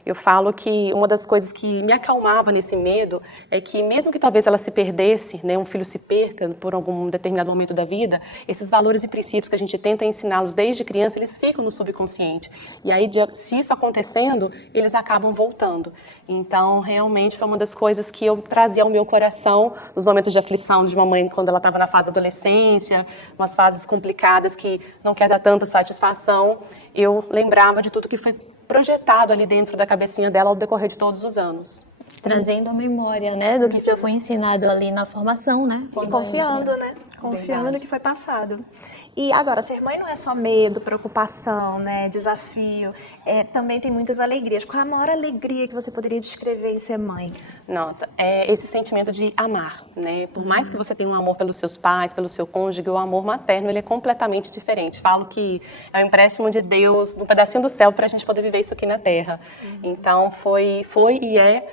eu falo que uma das coisas que me acalmava nesse medo é que mesmo que talvez ela se perdesse, né? Um filho se perca por algum determinado momento da vida, esses valores e princípios que a gente tenta ensiná-los desde criança, eles ficam no subconsciente. E aí, se isso acontecendo, eles acabam voltando. Então, realmente, foi uma das coisas que eu trazia ao meu coração nos momentos de aflição de uma mãe quando ela estava na fase da adolescência, umas fases complicadas que não quer dar tanta satisfação. Eu lembrava de tudo que foi projetado ali dentro da cabecinha dela ao decorrer de todos os anos. Trazendo a memória, né, do que já foi ensinado ali na formação, né? E confiando, né? Confiando no que foi passado. E agora, ser mãe não é só medo, preocupação, né, desafio, também tem muitas alegrias. Qual é a maior alegria que você poderia descrever em ser mãe? Nossa, é esse sentimento de amar, né? Por mais que você tenha um amor pelos seus pais, pelo seu cônjuge, o amor materno, ele é completamente diferente. Falo que é um empréstimo de Deus, um pedacinho do céu para a gente poder viver isso aqui na Terra. Então, foi e é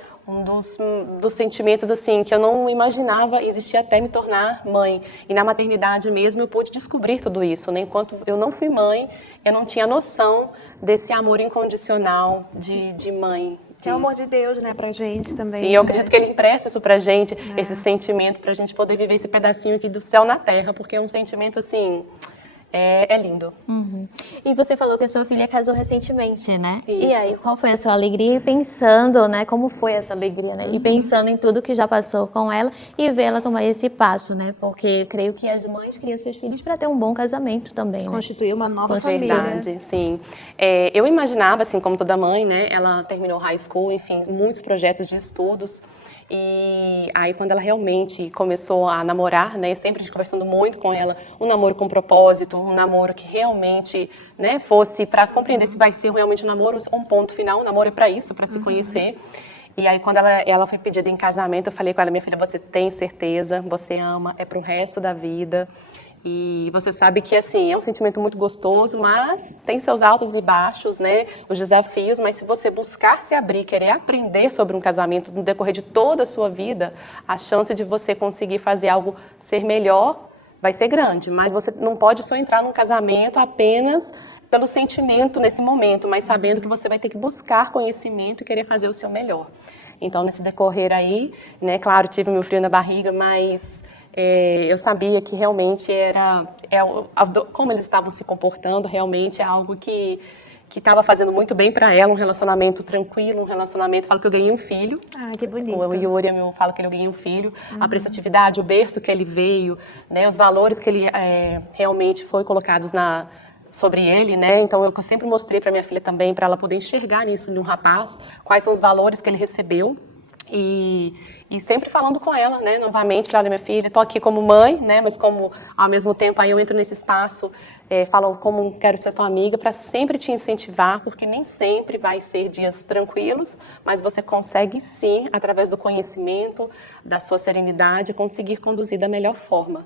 dos sentimentos assim que eu não imaginava existir até me tornar mãe. E na maternidade mesmo eu pude descobrir tudo isso, né? Enquanto eu não fui mãe, eu não tinha noção desse amor incondicional de mãe. Que é o amor de Deus, né, pra gente também. Sim, eu acredito que Ele empresta isso pra gente, esse sentimento, pra gente poder viver esse pedacinho aqui do céu na terra, porque é um sentimento assim... É lindo. E você falou que a sua filha casou recentemente, né? Isso. E aí, qual foi a sua alegria? E pensando, né, como foi essa alegria, né? E pensando em tudo que já passou com ela e ver ela tomar esse passo, né? Porque eu creio que as mães criam seus filhos para ter um bom casamento também, né? Constituir uma nova Com família. Verdade, sim. Eu imaginava, assim, como toda mãe, né? Ela terminou high school, enfim, muitos projetos de estudos. E aí, quando ela realmente começou a namorar, né, sempre conversando muito com ela, um namoro com propósito, um namoro que realmente, né, fosse para compreender se vai ser realmente um namoro, um ponto final, um namoro é para isso, para se conhecer. E aí, quando ela foi pedida em casamento, eu falei com ela, minha filha, você tem certeza, você ama, é para o resto da vida. E você sabe que, assim, é um sentimento muito gostoso, mas tem seus altos e baixos, né, os desafios, mas se você buscar se abrir, querer aprender sobre um casamento no decorrer de toda a sua vida, a chance de você conseguir fazer algo ser melhor vai ser grande, mas você não pode só entrar num casamento apenas pelo sentimento nesse momento, mas sabendo que você vai ter que buscar conhecimento e querer fazer o seu melhor. Então, nesse decorrer aí, né, claro, tive meu frio na barriga, mas... eu sabia que realmente como eles estavam se comportando, realmente é algo que estava fazendo muito bem para ela, um relacionamento tranquilo, um relacionamento, falo que eu ganhei um filho. Ah, que bonito. O Yuri, eu falo que eu ganhei um filho, a prestatividade, o berço que ele veio, né, os valores que ele realmente foi colocados sobre ele, né? Então eu sempre mostrei para minha filha também, para ela poder enxergar nisso de um rapaz, quais são os valores que ele recebeu. E sempre falando com ela, né, novamente, olha, minha filha, estou aqui como mãe, né, mas como, ao mesmo tempo, aí eu entro nesse espaço, falo como quero ser tua amiga, para sempre te incentivar, porque nem sempre vai ser dias tranquilos, mas você consegue sim, através do conhecimento, da sua serenidade, conseguir conduzir da melhor forma.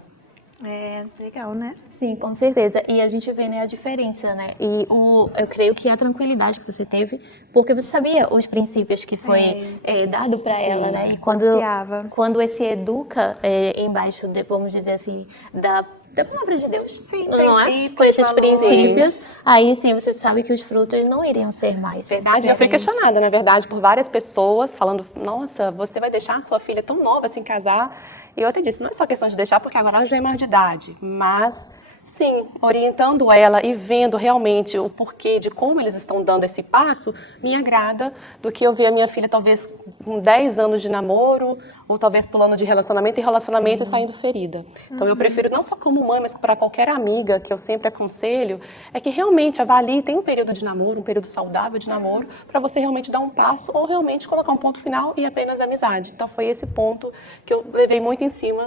É, legal, né? Sim, com certeza. E a gente vê, né, a diferença, né? E eu creio que a tranquilidade que você teve, porque você sabia os princípios que foi dado para ela, né? E quando se educa embaixo, vamos dizer assim, da palavra de Deus. Sim, não é? Com esses princípios, aí sim você sabe que os frutos não iriam ser mais. Verdade, eu fui questionada, na verdade, por várias pessoas, falando, nossa, você vai deixar a sua filha tão nova assim casar? E eu até disse, não é só questão de deixar, porque agora ela já é maior de idade, mas sim, orientando ela e vendo realmente o porquê de como eles estão dando esse passo, me agrada do que eu ver a minha filha talvez com 10 anos de namoro, ou talvez pulando de relacionamento em relacionamento e saindo ferida. Então eu prefiro, não só como mãe, mas para qualquer amiga, que eu sempre aconselho, é que realmente avalie, tem um período de namoro, um período saudável de namoro, para você realmente dar um passo ou realmente colocar um ponto final e apenas amizade. Então foi esse ponto que eu levei muito em cima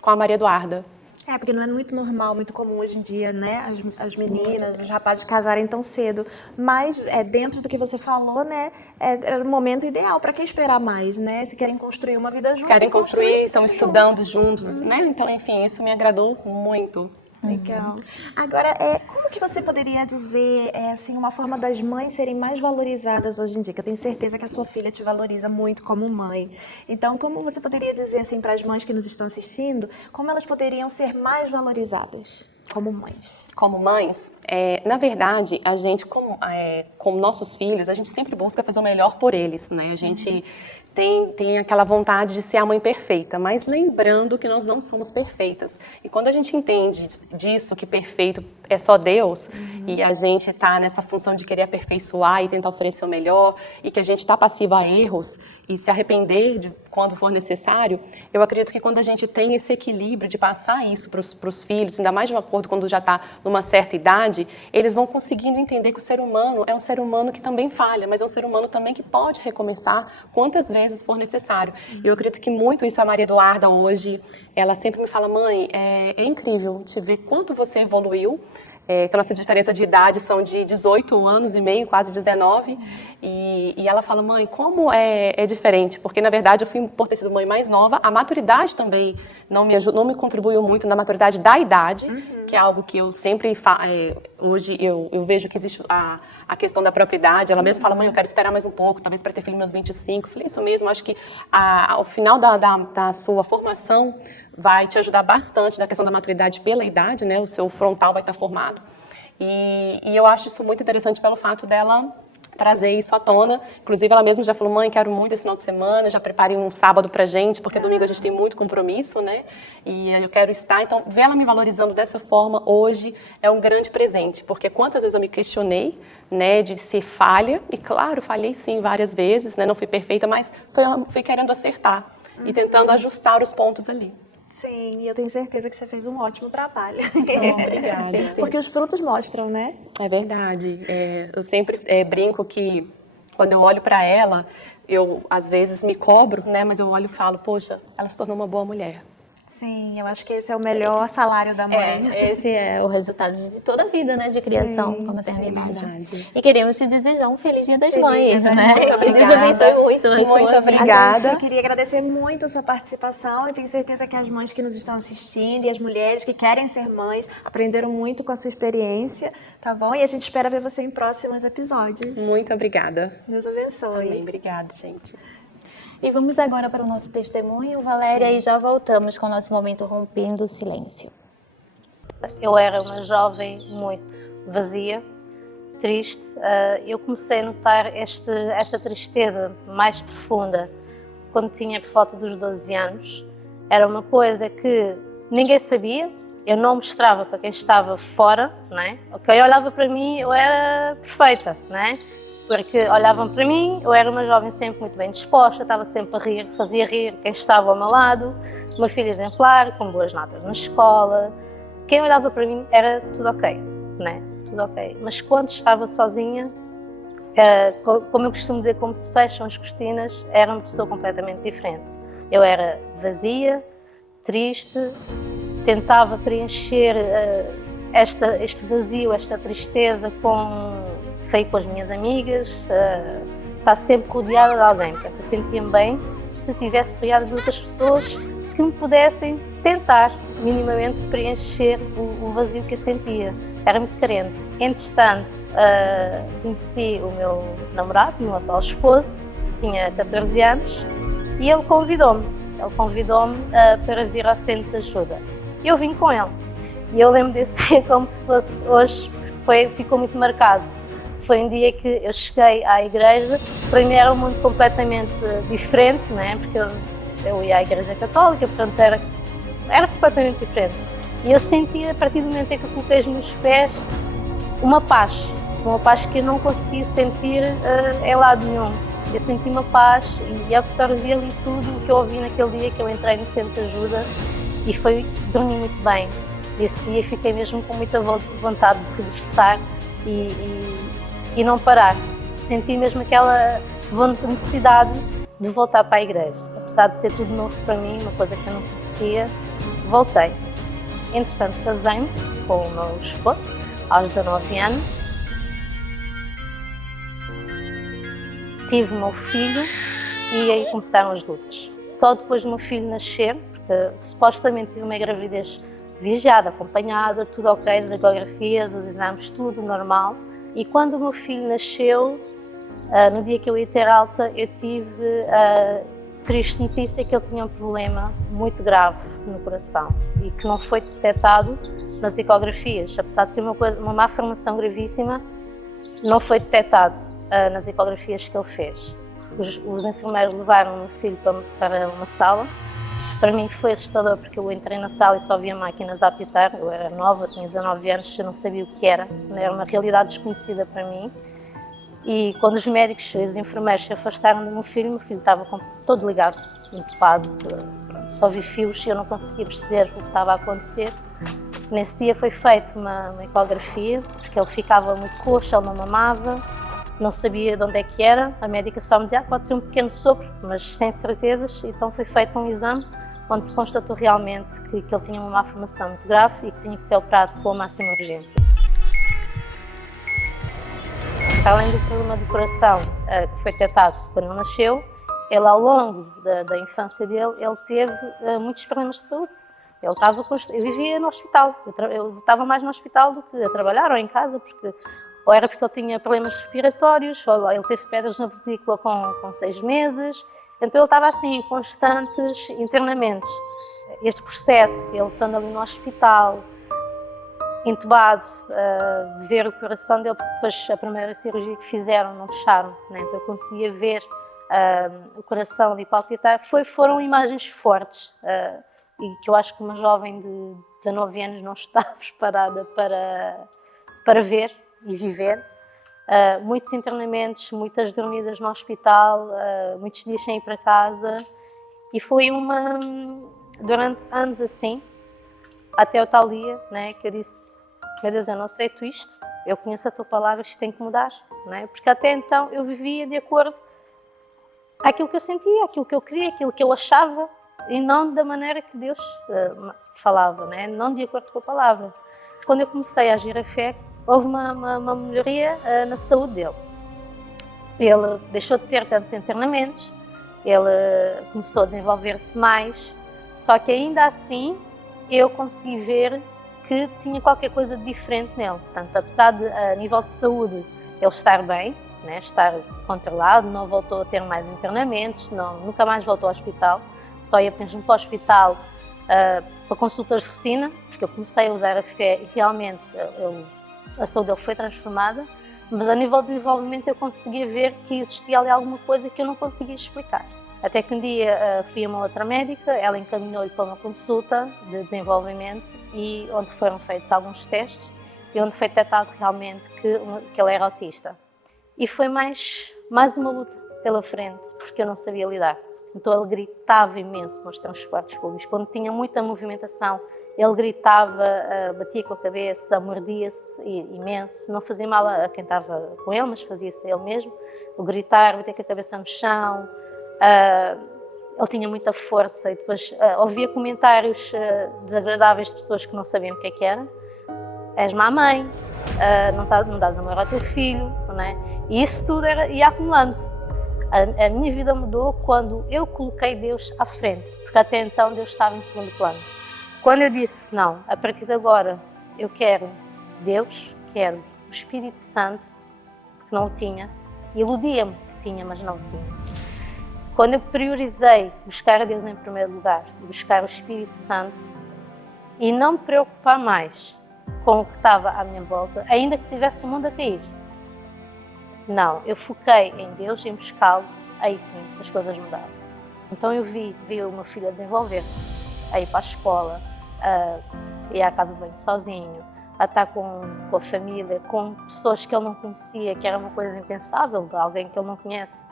com a Maria Eduarda. Porque não é muito normal, muito comum hoje em dia, né? As meninas, os rapazes casarem tão cedo. Mas, dentro do que você falou, né? É o momento ideal. Para que esperar mais, né? Se querem construir uma vida juntos. Querem construir, estão estudando juntos, né? Então, enfim, isso me agradou muito. Legal. Agora, como que você poderia dizer, assim, uma forma das mães serem mais valorizadas hoje em dia? Que eu tenho certeza que a sua filha te valoriza muito como mãe. Então, como você poderia dizer, assim, para as mães que nos estão assistindo, como elas poderiam ser mais valorizadas como mães? Como mães, na verdade, a gente, como nossos filhos, a gente sempre busca fazer o melhor por eles, né? A gente tem aquela vontade de ser a mãe perfeita, mas lembrando que nós não somos perfeitas. E quando a gente entende disso, que perfeito é só Deus, e a gente está nessa função de querer aperfeiçoar e tentar oferecer o melhor, e que a gente está passivo a erros e se arrepender quando for necessário, eu acredito que quando a gente tem esse equilíbrio de passar isso para os filhos, ainda mais de um acordo quando já está numa certa idade, eles vão conseguindo entender que o ser humano é um ser humano que também falha, mas é um ser humano também que pode recomeçar quantas vezes for necessário. Eu acredito que muito isso a Maria Eduarda hoje, ela sempre me fala, mãe, é incrível te ver quanto você evoluiu, que a nossa diferença de idade são de 18 anos e meio, quase 19, e ela fala, mãe, como é diferente, porque na verdade eu fui, por ter sido mãe mais nova, a maturidade também não me contribuiu muito na maturidade da idade, que é algo que eu sempre, hoje eu vejo que existe a questão da propriedade. Ela mesma fala, mãe, eu quero esperar mais um pouco, talvez para ter filho meus 25, eu falei, isso mesmo, acho que ao final da sua formação, vai te ajudar bastante na questão da maturidade pela idade, né? O seu frontal vai estar formado. E eu acho isso muito interessante pelo fato dela trazer isso à tona. Inclusive, ela mesma já falou, mãe, quero muito esse final de semana, já preparei um sábado pra gente, porque domingo a gente tem muito compromisso, né? E eu quero estar. Então, ver ela me valorizando dessa forma hoje é um grande presente, porque quantas vezes eu me questionei, né, de ser falha, e claro, falhei sim várias vezes, né? Não fui perfeita, mas fui querendo acertar e tentando ajustar os pontos ali. Sim, e eu tenho certeza que você fez um ótimo trabalho. Obrigada. Porque os frutos mostram, né? É verdade. Eu sempre brinco que quando eu olho para ela, eu às vezes me cobro, né? Mas eu olho e falo, poxa, ela se tornou uma boa mulher. Sim, eu acho que esse é o melhor salário da mãe. Esse é o resultado de toda a vida, né, de criação com a maternidade. Verdade. E queremos te desejar um feliz Dia das Feliz Mães, Dia das né? Mães. Que Deus abençoe muito. Muito obrigada. Eu queria agradecer muito a sua participação e tenho certeza que as mães que nos estão assistindo e as mulheres que querem ser mães aprenderam muito com a sua experiência, tá bom? E a gente espera ver você em próximos episódios. Muito obrigada. Deus abençoe. Bem, obrigada, gente. E vamos agora para o nosso testemunho, Valéria, e já voltamos com o nosso momento Rompendo o Silêncio. Eu era uma jovem muito vazia, triste. Eu comecei a notar esta tristeza mais profunda quando tinha por volta dos 12 anos. Era uma coisa que ninguém sabia, eu não mostrava para quem estava fora, né? Quem olhava para mim, eu era perfeita, né? Porque olhavam para mim, eu era uma jovem sempre muito bem disposta, estava sempre a rir, fazia rir quem estava ao meu lado, uma filha exemplar, com boas notas na escola. Quem olhava para mim era tudo ok, né? Tudo ok. Mas quando estava sozinha, como eu costumo dizer, como se fecham as cortinas, era uma pessoa completamente diferente. Eu era vazia, triste, tentava preencher este vazio, esta tristeza sair com as minhas amigas, estar sempre rodeada de alguém. Portanto, eu sentia-me bem se estivesse rodeada de outras pessoas que me pudessem tentar minimamente preencher o vazio que eu sentia. Era muito carente. Entretanto, conheci o meu namorado, o meu atual esposo, tinha 14 anos, e ele convidou-me para vir ao centro de ajuda. E eu vim com ele. E eu lembro desse dia como se fosse hoje, ficou muito marcado. Foi um dia que eu cheguei à igreja, para mim era um mundo completamente diferente, né? Porque eu ia à igreja católica, portanto era completamente diferente. E eu sentia, a partir do momento em que eu coloquei os meus pés, uma paz que eu não conseguia sentir em lado nenhum. Eu senti uma paz e absorvi ali tudo o que eu ouvi naquele dia que eu entrei no centro de ajuda e dormi muito bem. Esse dia fiquei mesmo com muita vontade de regressar e não parar. Senti mesmo aquela necessidade de voltar para a igreja. Apesar de ser tudo novo para mim, uma coisa que eu não conhecia, voltei. Entretanto, casei-me com o meu esposo aos 19 anos. Tive o meu filho e aí começaram as lutas. Só depois do meu filho nascer, porque supostamente tive uma gravidez vigiada, acompanhada, tudo ok, as ecografias, os exames, tudo normal. E quando o meu filho nasceu, no dia que eu ia ter alta, eu tive a triste notícia que ele tinha um problema muito grave no coração e que não foi detectado nas ecografias. Apesar de ser uma má formação gravíssima, não foi detectado nas ecografias que ele fez. Os enfermeiros levaram o meu filho para uma sala. Para mim foi assustador porque eu entrei na sala e só via máquinas a apitar. Eu era nova, tinha 19 anos, eu não sabia o que era uma realidade desconhecida para mim. E quando os médicos e os enfermeiros se afastaram do meu filho estava todo ligado, entupado, só vi fios e eu não conseguia perceber o que estava a acontecer. Nesse dia foi feita uma ecografia, porque ele ficava muito roxo, ele não mamava, não sabia de onde é que era. A médica só me dizia, pode ser um pequeno sopro, mas sem certezas. Então foi feito um exame onde se constatou realmente que ele tinha uma malformação muito grave e que tinha que ser operado com a máxima urgência. Para além do problema do coração, que foi detectado quando ele nasceu, ele, ao longo da infância dele, ele teve muitos problemas de saúde. Eu vivia no hospital, eu estava mais no hospital do que a trabalhar ou em casa, porque ou era porque ele tinha problemas respiratórios, ou ele teve pedras na vesícula com 6 meses, então ele estava assim em constantes internamentos. Este processo, ele estando ali no hospital, entubado, ver o coração dele, porque depois a primeira cirurgia que fizeram não fecharam, né? Então eu conseguia ver o coração ali palpitar, foram imagens fortes e que eu acho que uma jovem de 19 anos não está preparada para ver e viver. Muitos internamentos, muitas dormidas no hospital, muitos dias sem ir para casa, e foi durante anos assim, até o tal dia, né, que eu disse: meu Deus, eu não aceito isto, eu conheço a tua palavra, isto tem que mudar, né? Porque até então eu vivia de acordo com aquilo que eu sentia, aquilo que eu queria, aquilo que eu achava, e não da maneira que Deus falava, né? Não de acordo com a palavra. Quando eu comecei a agir a fé, houve uma melhoria na saúde dele. Ele deixou de ter tantos internamentos, ele começou a desenvolver-se mais, só que ainda assim eu consegui ver que tinha qualquer coisa de diferente nele. Portanto, apesar de, a nível de saúde, ele estar bem, né, estar controlado, não voltou a ter mais internamentos, nunca mais voltou ao hospital, só ia mesmo para o hospital para consultas de rotina, porque eu comecei a usar a fé e realmente a saúde dele foi transformada, mas a nível de desenvolvimento eu conseguia ver que existia ali alguma coisa que eu não conseguia explicar. Até que um dia fui a uma outra médica, ela encaminhou-lhe para uma consulta de desenvolvimento e onde foram feitos alguns testes e onde foi detectado realmente que ele era autista. E foi mais uma luta pela frente, porque eu não sabia lidar. Então ele gritava imenso nos transportes públicos. Quando tinha muita movimentação, ele gritava, batia com a cabeça, mordia-se imenso. Não fazia mal a quem estava com ele, mas fazia-se ele mesmo. O gritar, bater com a cabeça no chão. Ele tinha muita força e depois ouvia comentários desagradáveis de pessoas que não sabiam o que é que era. És má mãe, não dás amor ao teu filho, não é? E isso tudo ia acumulando. A minha vida mudou quando eu coloquei Deus à frente, porque até então Deus estava em segundo plano. Quando eu disse, não, a partir de agora eu quero Deus, quero o Espírito Santo, que não o tinha, iludia-me que tinha, mas não o tinha. Quando eu priorizei buscar a Deus em primeiro lugar, buscar o Espírito Santo e não me preocupar mais com o que estava à minha volta, ainda que tivesse o mundo a cair. Não, eu foquei em Deus, em buscá-lo, aí sim as coisas mudaram. Então eu vi o meu filho a desenvolver-se, a ir para a escola, a ir à casa de banho sozinho, a estar com a família, com pessoas que ele não conhecia, que era uma coisa impensável, alguém que ele não conhece,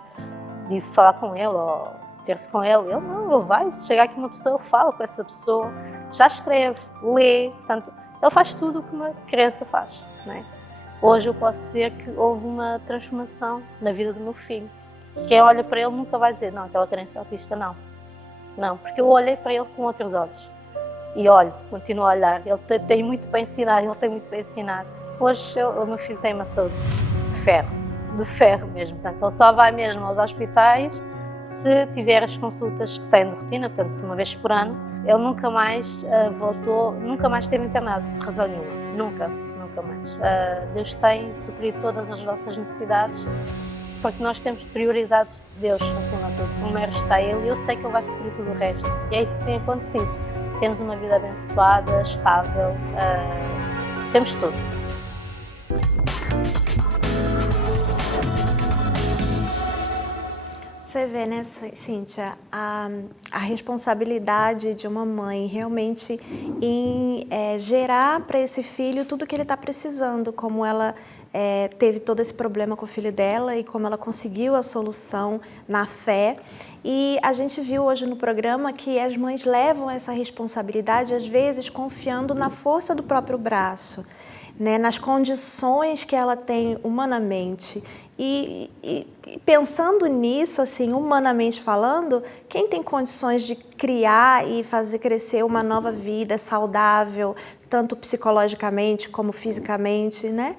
de falar com ele ou ter-se com ele. Ele vai, se chegar aqui uma pessoa, ele fala com essa pessoa, já escreve, lê, portanto, ele faz tudo o que uma criança faz, não é? Hoje eu posso dizer que houve uma transformação na vida do meu filho. Quem olha para ele nunca vai dizer, não, aquela criança é autista, não. Não, porque eu olhei para ele com outros olhos. E olho, continuo a olhar. Ele tem muito para ensinar, ele tem muito para ensinar. Hoje o meu filho tem uma saúde de ferro mesmo. Portanto, ele só vai mesmo aos hospitais se tiver as consultas que tem de rotina, portanto, uma vez por ano. Ele nunca mais voltou, nunca mais esteve internado, por razão nenhuma. Nunca mais. Deus tem suprido todas as nossas necessidades, porque nós temos priorizado Deus acima de tudo. Primeiro está Ele e eu sei que Ele vai suprir tudo o resto. E é isso que tem acontecido. Temos uma vida abençoada, estável, temos tudo. Você vê, né, Cíntia, a responsabilidade de uma mãe realmente em gerar para esse filho tudo que ele está precisando, como ela teve todo esse problema com o filho dela e como ela conseguiu a solução na fé. E a gente viu hoje no programa que as mães levam essa responsabilidade, às vezes, confiando na força do próprio braço, né, nas condições que ela tem humanamente. E pensando nisso, assim, humanamente falando, quem tem condições de criar e fazer crescer uma nova vida saudável, tanto psicologicamente como fisicamente, né?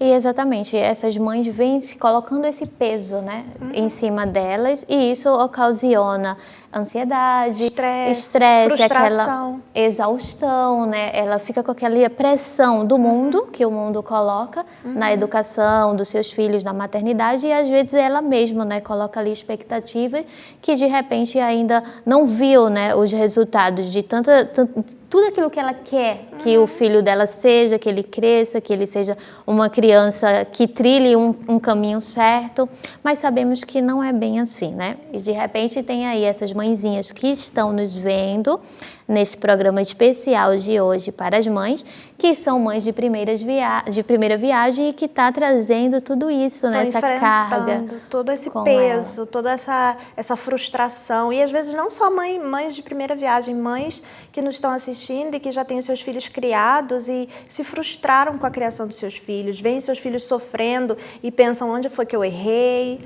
E exatamente, essas mães vêm se colocando esse peso, né, em cima delas, e isso ocasiona ansiedade, estresse, frustração, aquela exaustão, né? Ela fica com aquela pressão do mundo, que o mundo coloca na educação dos seus filhos, na maternidade, e às vezes ela mesma, né, coloca ali expectativas que de repente ainda não viu, né, os resultados de tudo aquilo que ela quer que o filho dela seja, que ele cresça, que ele seja uma criança que trilhe um caminho certo, mas sabemos que não é bem assim, né? E de repente tem aí essas mãezinhas que estão nos vendo nesse programa especial de hoje para as mães, que são mães de primeira viagem e que está trazendo tudo isso, né? Essa carga. Todo esse peso, toda essa frustração. E às vezes não só mães de primeira viagem, mães que nos estão assistindo e que já têm os seus filhos criados e se frustraram com a criação dos seus filhos, veem seus filhos sofrendo e pensam onde foi que eu errei,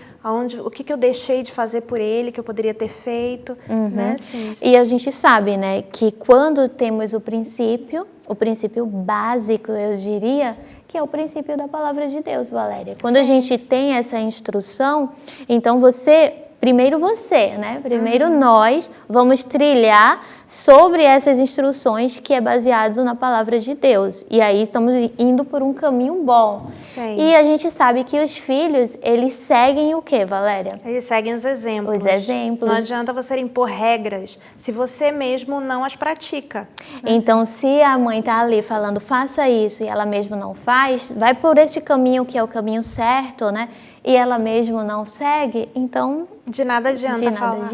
o que eu deixei de fazer por ele, que eu poderia ter feito, né, Cíntia? E a gente sabe, né, que quando temos o princípio básico, eu diria, que é o princípio da palavra de Deus, Valéria. Quando a gente tem essa instrução, então primeiro você, né? Primeiro nós vamos trilhar sobre essas instruções que é baseado na palavra de Deus. E aí estamos indo por um caminho bom. Sim. E a gente sabe que os filhos, eles seguem o quê, Valéria? Eles seguem os exemplos. Os exemplos. Não adianta você impor regras se você mesmo não as pratica. Então, se a mãe está ali falando, faça isso, e ela mesmo não faz, vai por este caminho que é o caminho certo, né? E ela mesmo não segue, então de nada adianta falar.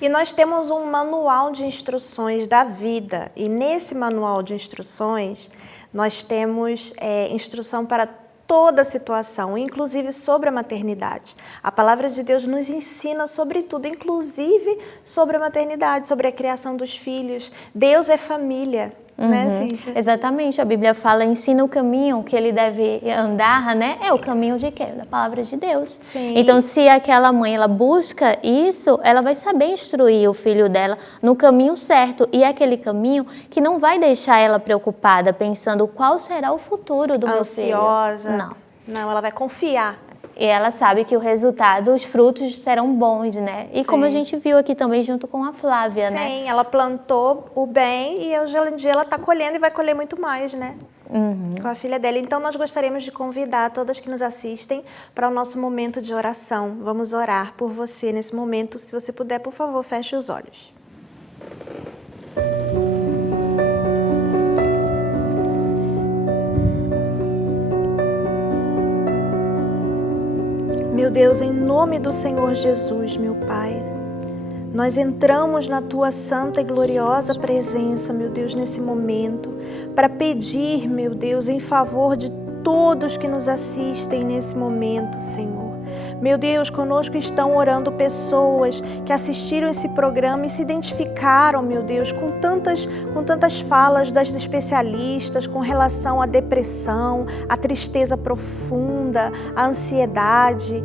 E nós temos um manual de instruções da vida. E nesse manual de instruções, nós temos instrução para toda a situação, inclusive sobre a maternidade. A palavra de Deus nos ensina sobre tudo, inclusive sobre a maternidade, sobre a criação dos filhos. Deus é família. Né, Cíntia? Exatamente, a Bíblia fala, ensina o caminho que ele deve andar, né? É o caminho de quê? Da palavra de Deus. Sim. Então, se aquela mãe, ela busca isso, ela vai saber instruir o filho dela no caminho certo. E é aquele caminho que não vai deixar ela preocupada, pensando qual será o futuro do meu filho. Ansiosa. Não, ela vai confiar. E ela sabe que o resultado, os frutos serão bons, né? E como a gente viu aqui também junto com a Flávia, né? Sim, ela plantou o bem e hoje em dia ela está colhendo e vai colher muito mais, né? Com a filha dela. Então nós gostaríamos de convidar todas que nos assistem para o nosso momento de oração. Vamos orar por você nesse momento. Se você puder, por favor, feche os olhos. Meu Deus, em nome do Senhor Jesus, meu Pai, nós entramos na Tua santa e gloriosa presença, meu Deus, nesse momento, para pedir, meu Deus, em favor de todos que nos assistem nesse momento, Senhor. Meu Deus, conosco estão orando pessoas que assistiram esse programa e se identificaram, meu Deus, com tantas falas das especialistas com relação à depressão, à tristeza profunda, à ansiedade.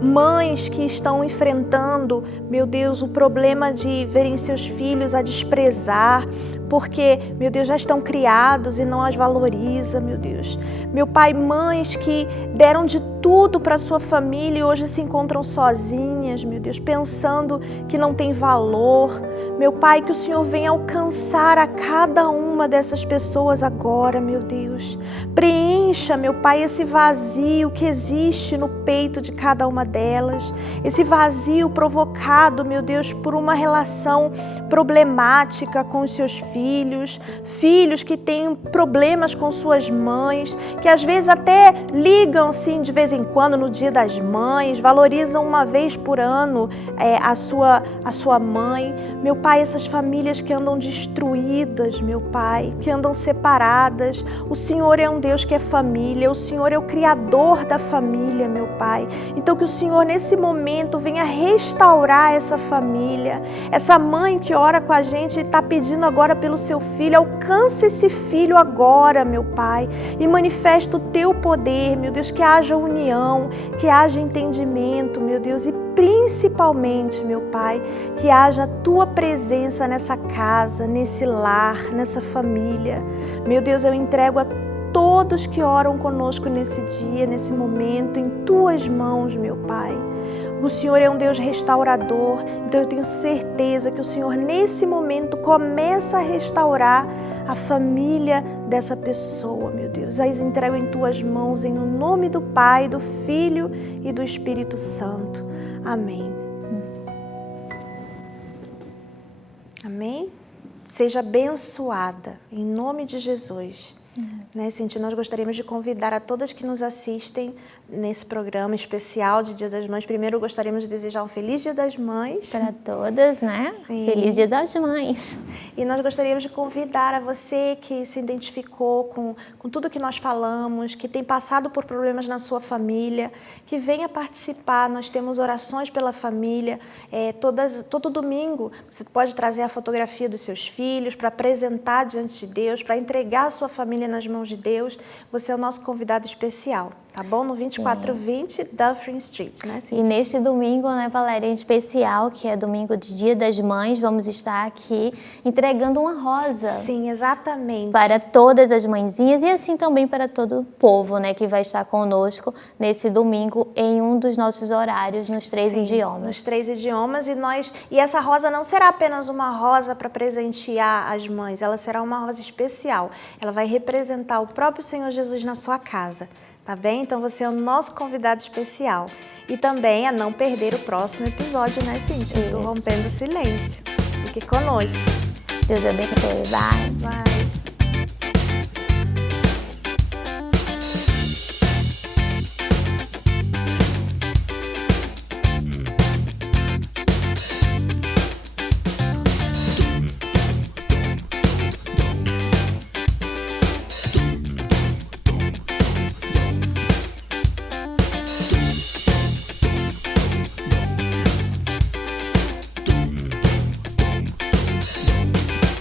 Mães que estão enfrentando, meu Deus, o problema de verem seus filhos a desprezar, porque, meu Deus, já estão criados e não as valoriza, meu Deus. Meu Pai, mães que deram de tudo para sua família e hoje se encontram sozinhas, meu Deus, pensando que não tem valor. Meu Pai, que o Senhor venha alcançar a cada uma dessas pessoas agora, meu Deus. Preencha, meu Pai, esse vazio que existe no peito de cada uma delas. Esse vazio provocado, meu Deus, por uma relação problemática com os seus filhos. Filhos que têm problemas com suas mães, que às vezes até ligam, sim, de vez em quando no Dia das Mães, valorizam uma vez por ano a sua mãe. Meu Pai, essas famílias que andam destruídas, meu Pai, que andam separadas. O Senhor é um Deus que é família, o Senhor é o Criador da família, meu Pai. Então que o Senhor, nesse momento, venha restaurar essa família. Essa mãe que ora com a gente e está pedindo agora pelo seu filho, alcance esse filho agora, meu Pai, e manifesta o teu poder, meu Deus, que haja união, que haja entendimento, meu Deus, e principalmente, meu Pai, que haja a tua presença nessa casa, nesse lar, nessa família. Meu Deus, eu entrego a todos que oram conosco nesse dia, nesse momento, em tuas mãos, meu Pai. O Senhor é um Deus restaurador, então eu tenho certeza que o Senhor nesse momento começa a restaurar a família dessa pessoa, meu Deus. As entrego em tuas mãos, em nome do Pai, do Filho e do Espírito Santo. Amém. Amém? Seja abençoada, em nome de Jesus. Cintia, nós gostaríamos de convidar a todas que nos assistem nesse programa especial de Dia das Mães. Primeiro, gostaríamos de desejar um feliz Dia das Mães. Para todas, né? Sim. Feliz Dia das Mães. E nós gostaríamos de convidar a você que se identificou com tudo que nós falamos, que tem passado por problemas na sua família, que venha participar. Nós temos orações pela família. Todo domingo você pode trazer a fotografia dos seus filhos para apresentar diante de Deus, para entregar a sua família nas mãos de Deus. Você é o nosso convidado especial, tá bom? No 2420 Dufferin Street, né, Cintia? E neste domingo, né, Valéria, em especial, que é domingo de Dia das Mães, vamos estar aqui entregando uma rosa. Sim, exatamente. Para todas as mãezinhas e assim também para todo o povo, né, que vai estar conosco nesse domingo em um dos nossos horários nos 3 idiomas. Nos 3 idiomas e essa rosa não será apenas uma rosa para presentear as mães, ela será uma rosa especial. Ela vai representar o próprio Senhor Jesus na sua casa. Tá bem? Então você é o nosso convidado especial. E também a não perder o próximo episódio, né, Cintia? Do Rompendo o Silêncio. Fique conosco. Deus abençoe. Bye. Bye.